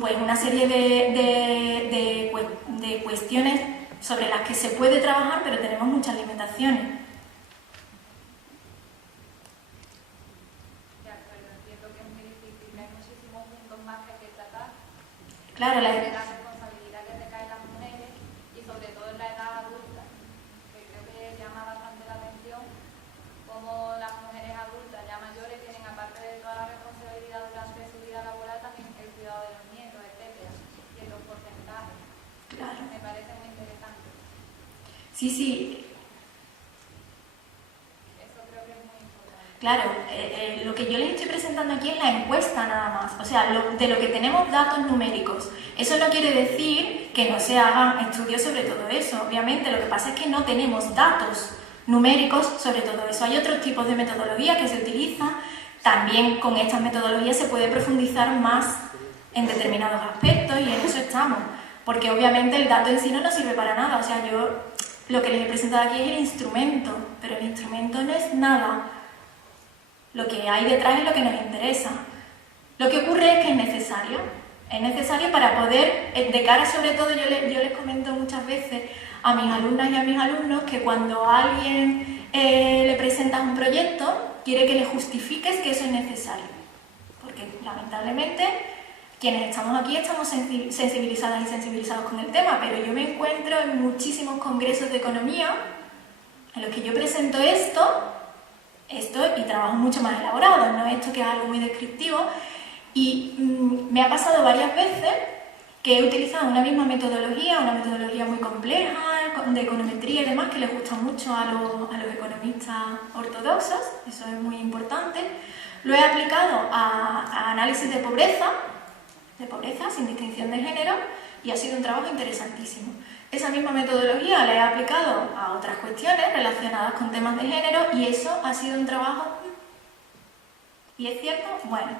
pues una serie de cuestiones sobre las que se puede trabajar, pero tenemos muchas limitaciones. De acuerdo, entiendo que es muy difícil, hay muchísimos puntos más que hay que tratar. Claro, la responsabilidad que recae en las mujeres y sobre todo en la edad adulta, que creo que llama bastante la atención, como las mujeres adultas ya mayores tienen, aparte de toda la responsabilidad durante su vida laboral, también el cuidado de los nietos, etcétera, y en los porcentajes. Claro. Me parece muy interesante. Sí, sí. Eso creo que es muy importante. Claro, lo que yo les estoy presentando aquí es la encuesta nada más, o sea, de lo que tenemos datos numéricos. Eso no quiere decir que no se hagan estudios sobre todo eso, obviamente, lo que pasa es que no tenemos datos numéricos sobre todo eso. Hay otros tipos de metodologías que se utilizan, también con estas metodologías se puede profundizar más en determinados aspectos y en eso estamos, porque obviamente el dato en sí no nos sirve para nada, o sea, yo lo que les he presentado aquí es el instrumento, pero el instrumento no es nada. Lo que hay detrás es lo que nos interesa. Lo que ocurre es que es necesario para poder, de cara sobre todo, yo les comento muchas veces a mis alumnas y a mis alumnos que cuando a alguien le presentas un proyecto, quiere que le justifiques que eso es necesario. Porque lamentablemente quienes estamos aquí estamos sensibilizadas y sensibilizados con el tema, pero yo me encuentro en muchísimos congresos de economía en los que yo presento esto y trabajo mucho más elaborado, no esto que es algo muy descriptivo, y me ha pasado varias veces que he utilizado una misma metodología, una metodología muy compleja, de econometría y demás, que les gusta mucho a los economistas ortodoxos, eso es muy importante. Lo he aplicado a análisis de pobreza sin distinción de género, y ha sido un trabajo interesantísimo. Esa misma metodología la he aplicado a otras cuestiones relacionadas con temas de género y eso ha sido un trabajo... ¿Y es cierto? Bueno,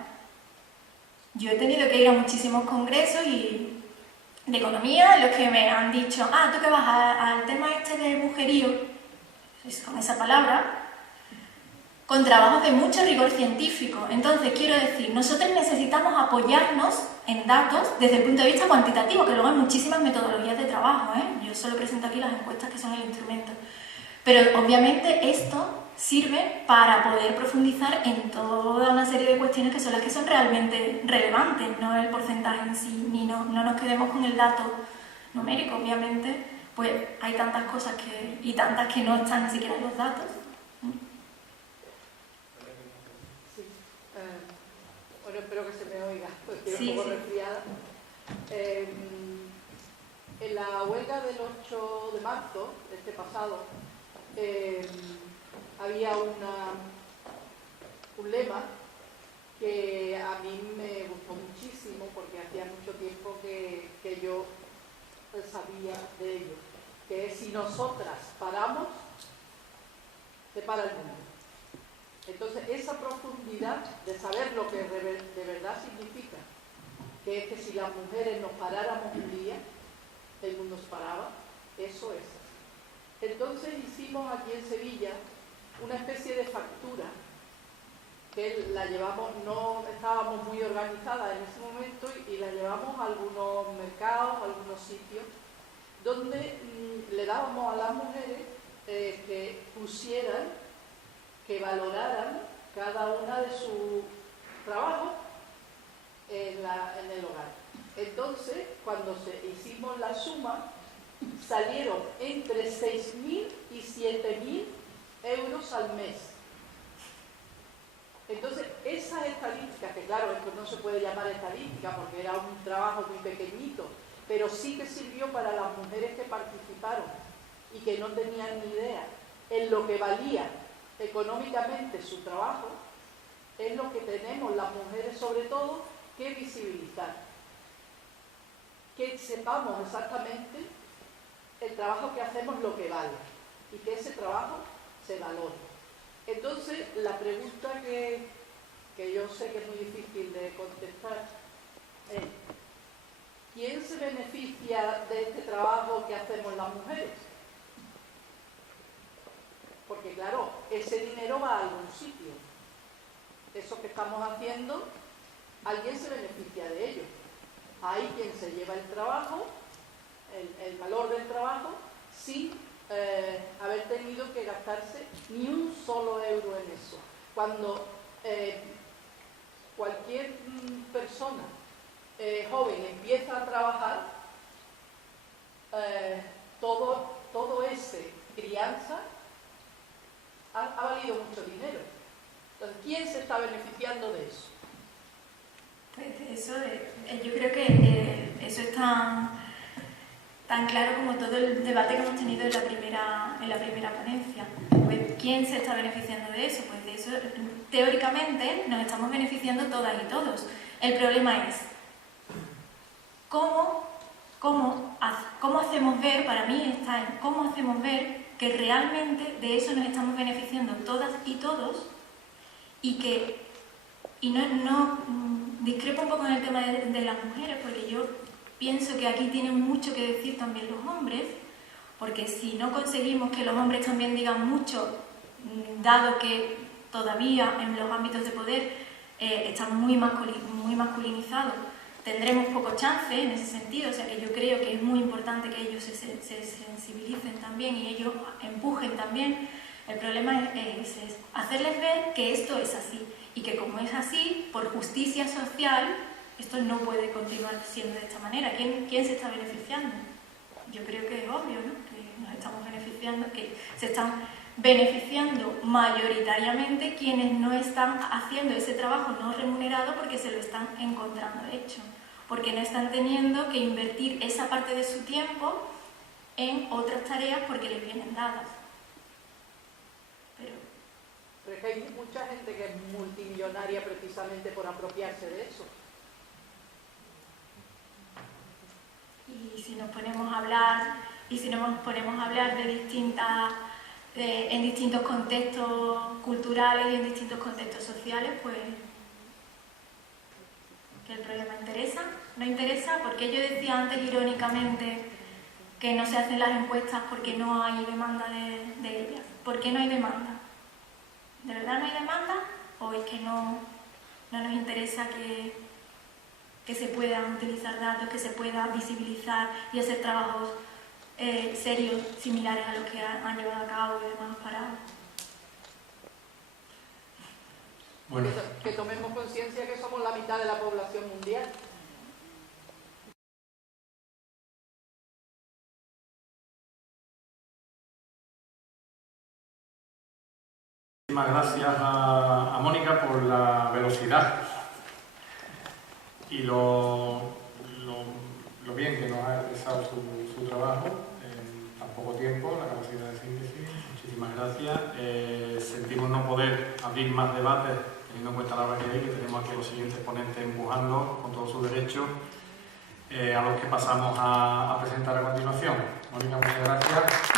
yo he tenido que ir a muchísimos congresos de economía en los que me han dicho, tú que vas al tema este de mujerío, con esa palabra, con trabajos de mucho rigor científico. Entonces, quiero decir, nosotros necesitamos apoyarnos en datos desde el punto de vista cuantitativo, que luego hay muchísimas metodologías de trabajo, Yo solo presento aquí las encuestas que son el instrumento. Pero obviamente esto sirve para poder profundizar en toda una serie de cuestiones que son las que son realmente relevantes, no el porcentaje en sí, ni no nos quedemos con el dato numérico, obviamente, pues hay tantas cosas y tantas que no están ni siquiera en los datos. Bueno, espero que se me oiga, porque estoy Sí, un poco sí. resfriada. En la huelga del 8 de marzo, este pasado, había un lema que a mí me gustó muchísimo porque hacía mucho tiempo que yo sabía de ello, que es: si nosotras paramos, se para el mundo. Entonces, esa profundidad de saber lo que de verdad significa, que es que si las mujeres nos paráramos un día, el mundo se paraba, eso es. Entonces hicimos aquí en Sevilla una especie de factura, que la llevamos, no estábamos muy organizadas en ese momento, y la llevamos a algunos mercados, a algunos sitios, donde le dábamos a las mujeres que pusieran, que valoraran cada una de sus trabajos en el hogar. Entonces, cuando hicimos la suma, salieron entre 6.000 y 7.000 euros al mes. Entonces, esas estadísticas, que claro, esto no se puede llamar estadística porque era un trabajo muy pequeñito, pero sí que sirvió para las mujeres que participaron y que no tenían ni idea en lo que valía económicamente su trabajo, es lo que tenemos las mujeres sobre todo que visibilizar. Que sepamos exactamente el trabajo que hacemos, lo que vale, y que ese trabajo se valore. Entonces, la pregunta que yo sé que es muy difícil de contestar es: ¿quién se beneficia de este trabajo que hacemos las mujeres? porque claro, ese dinero va a algún sitio. Eso que estamos haciendo, alguien se beneficia de ello. Hay quien se lleva el trabajo, el valor del trabajo, sin haber tenido que gastarse ni un solo euro en eso. Cuando cualquier persona joven empieza a trabajar, todo ese crianza ha valido mucho dinero. Entonces, ¿quién se está beneficiando de eso? Pues eso, yo creo que eso es tan claro como todo el debate que hemos tenido en la primera ponencia. Pues, ¿quién se está beneficiando de eso? Pues de eso, teóricamente, nos estamos beneficiando todas y todos. El problema es cómo hacemos ver, para mí está en cómo hacemos ver que realmente de eso nos estamos beneficiando todas y todos, y no discrepo un poco en el tema de las mujeres, porque yo pienso que aquí tienen mucho que decir también los hombres, porque si no conseguimos que los hombres también digan mucho, dado que todavía en los ámbitos de poder están muy masculinizados, tendremos poco chance en ese sentido. O sea que yo creo que es muy importante que ellos se sensibilicen también y ellos empujen también. El problema es hacerles ver que esto es así y que como es así, por justicia social, esto no puede continuar siendo de esta manera. ¿Quién se está beneficiando? Yo creo que es obvio, ¿no? Que nos estamos beneficiando, que se están beneficiando mayoritariamente quienes no están haciendo ese trabajo no remunerado porque se lo están encontrando hecho, porque no están teniendo que invertir esa parte de su tiempo en otras tareas porque les vienen dadas. Pero es que hay mucha gente que es multimillonaria precisamente por apropiarse de eso. Y si nos ponemos a hablar de distintas en distintos contextos culturales y en distintos contextos sociales, pues que el problema interesa, no interesa, porque yo decía antes irónicamente que no se hacen las encuestas porque no hay demanda de ellas. ¿Por qué no hay demanda? ¿De verdad no hay demanda? ¿O es que no nos interesa que se puedan utilizar datos, que se pueda visibilizar y hacer trabajos serios, similares a los que han llevado a cabo y demás para... Bueno. Que tomemos conciencia que somos la mitad de la población mundial. Muchísimas gracias a Mónica por la velocidad y lo bien que nos ha expresado su trabajo en tan poco tiempo, la capacidad de síntesis. Muchísimas gracias. Sentimos no poder abrir más debates teniendo en cuenta la hora que hay, que tenemos aquí a los siguientes ponentes empujando con todo su derecho, a los que pasamos a presentar a continuación. Mónica, muchas gracias.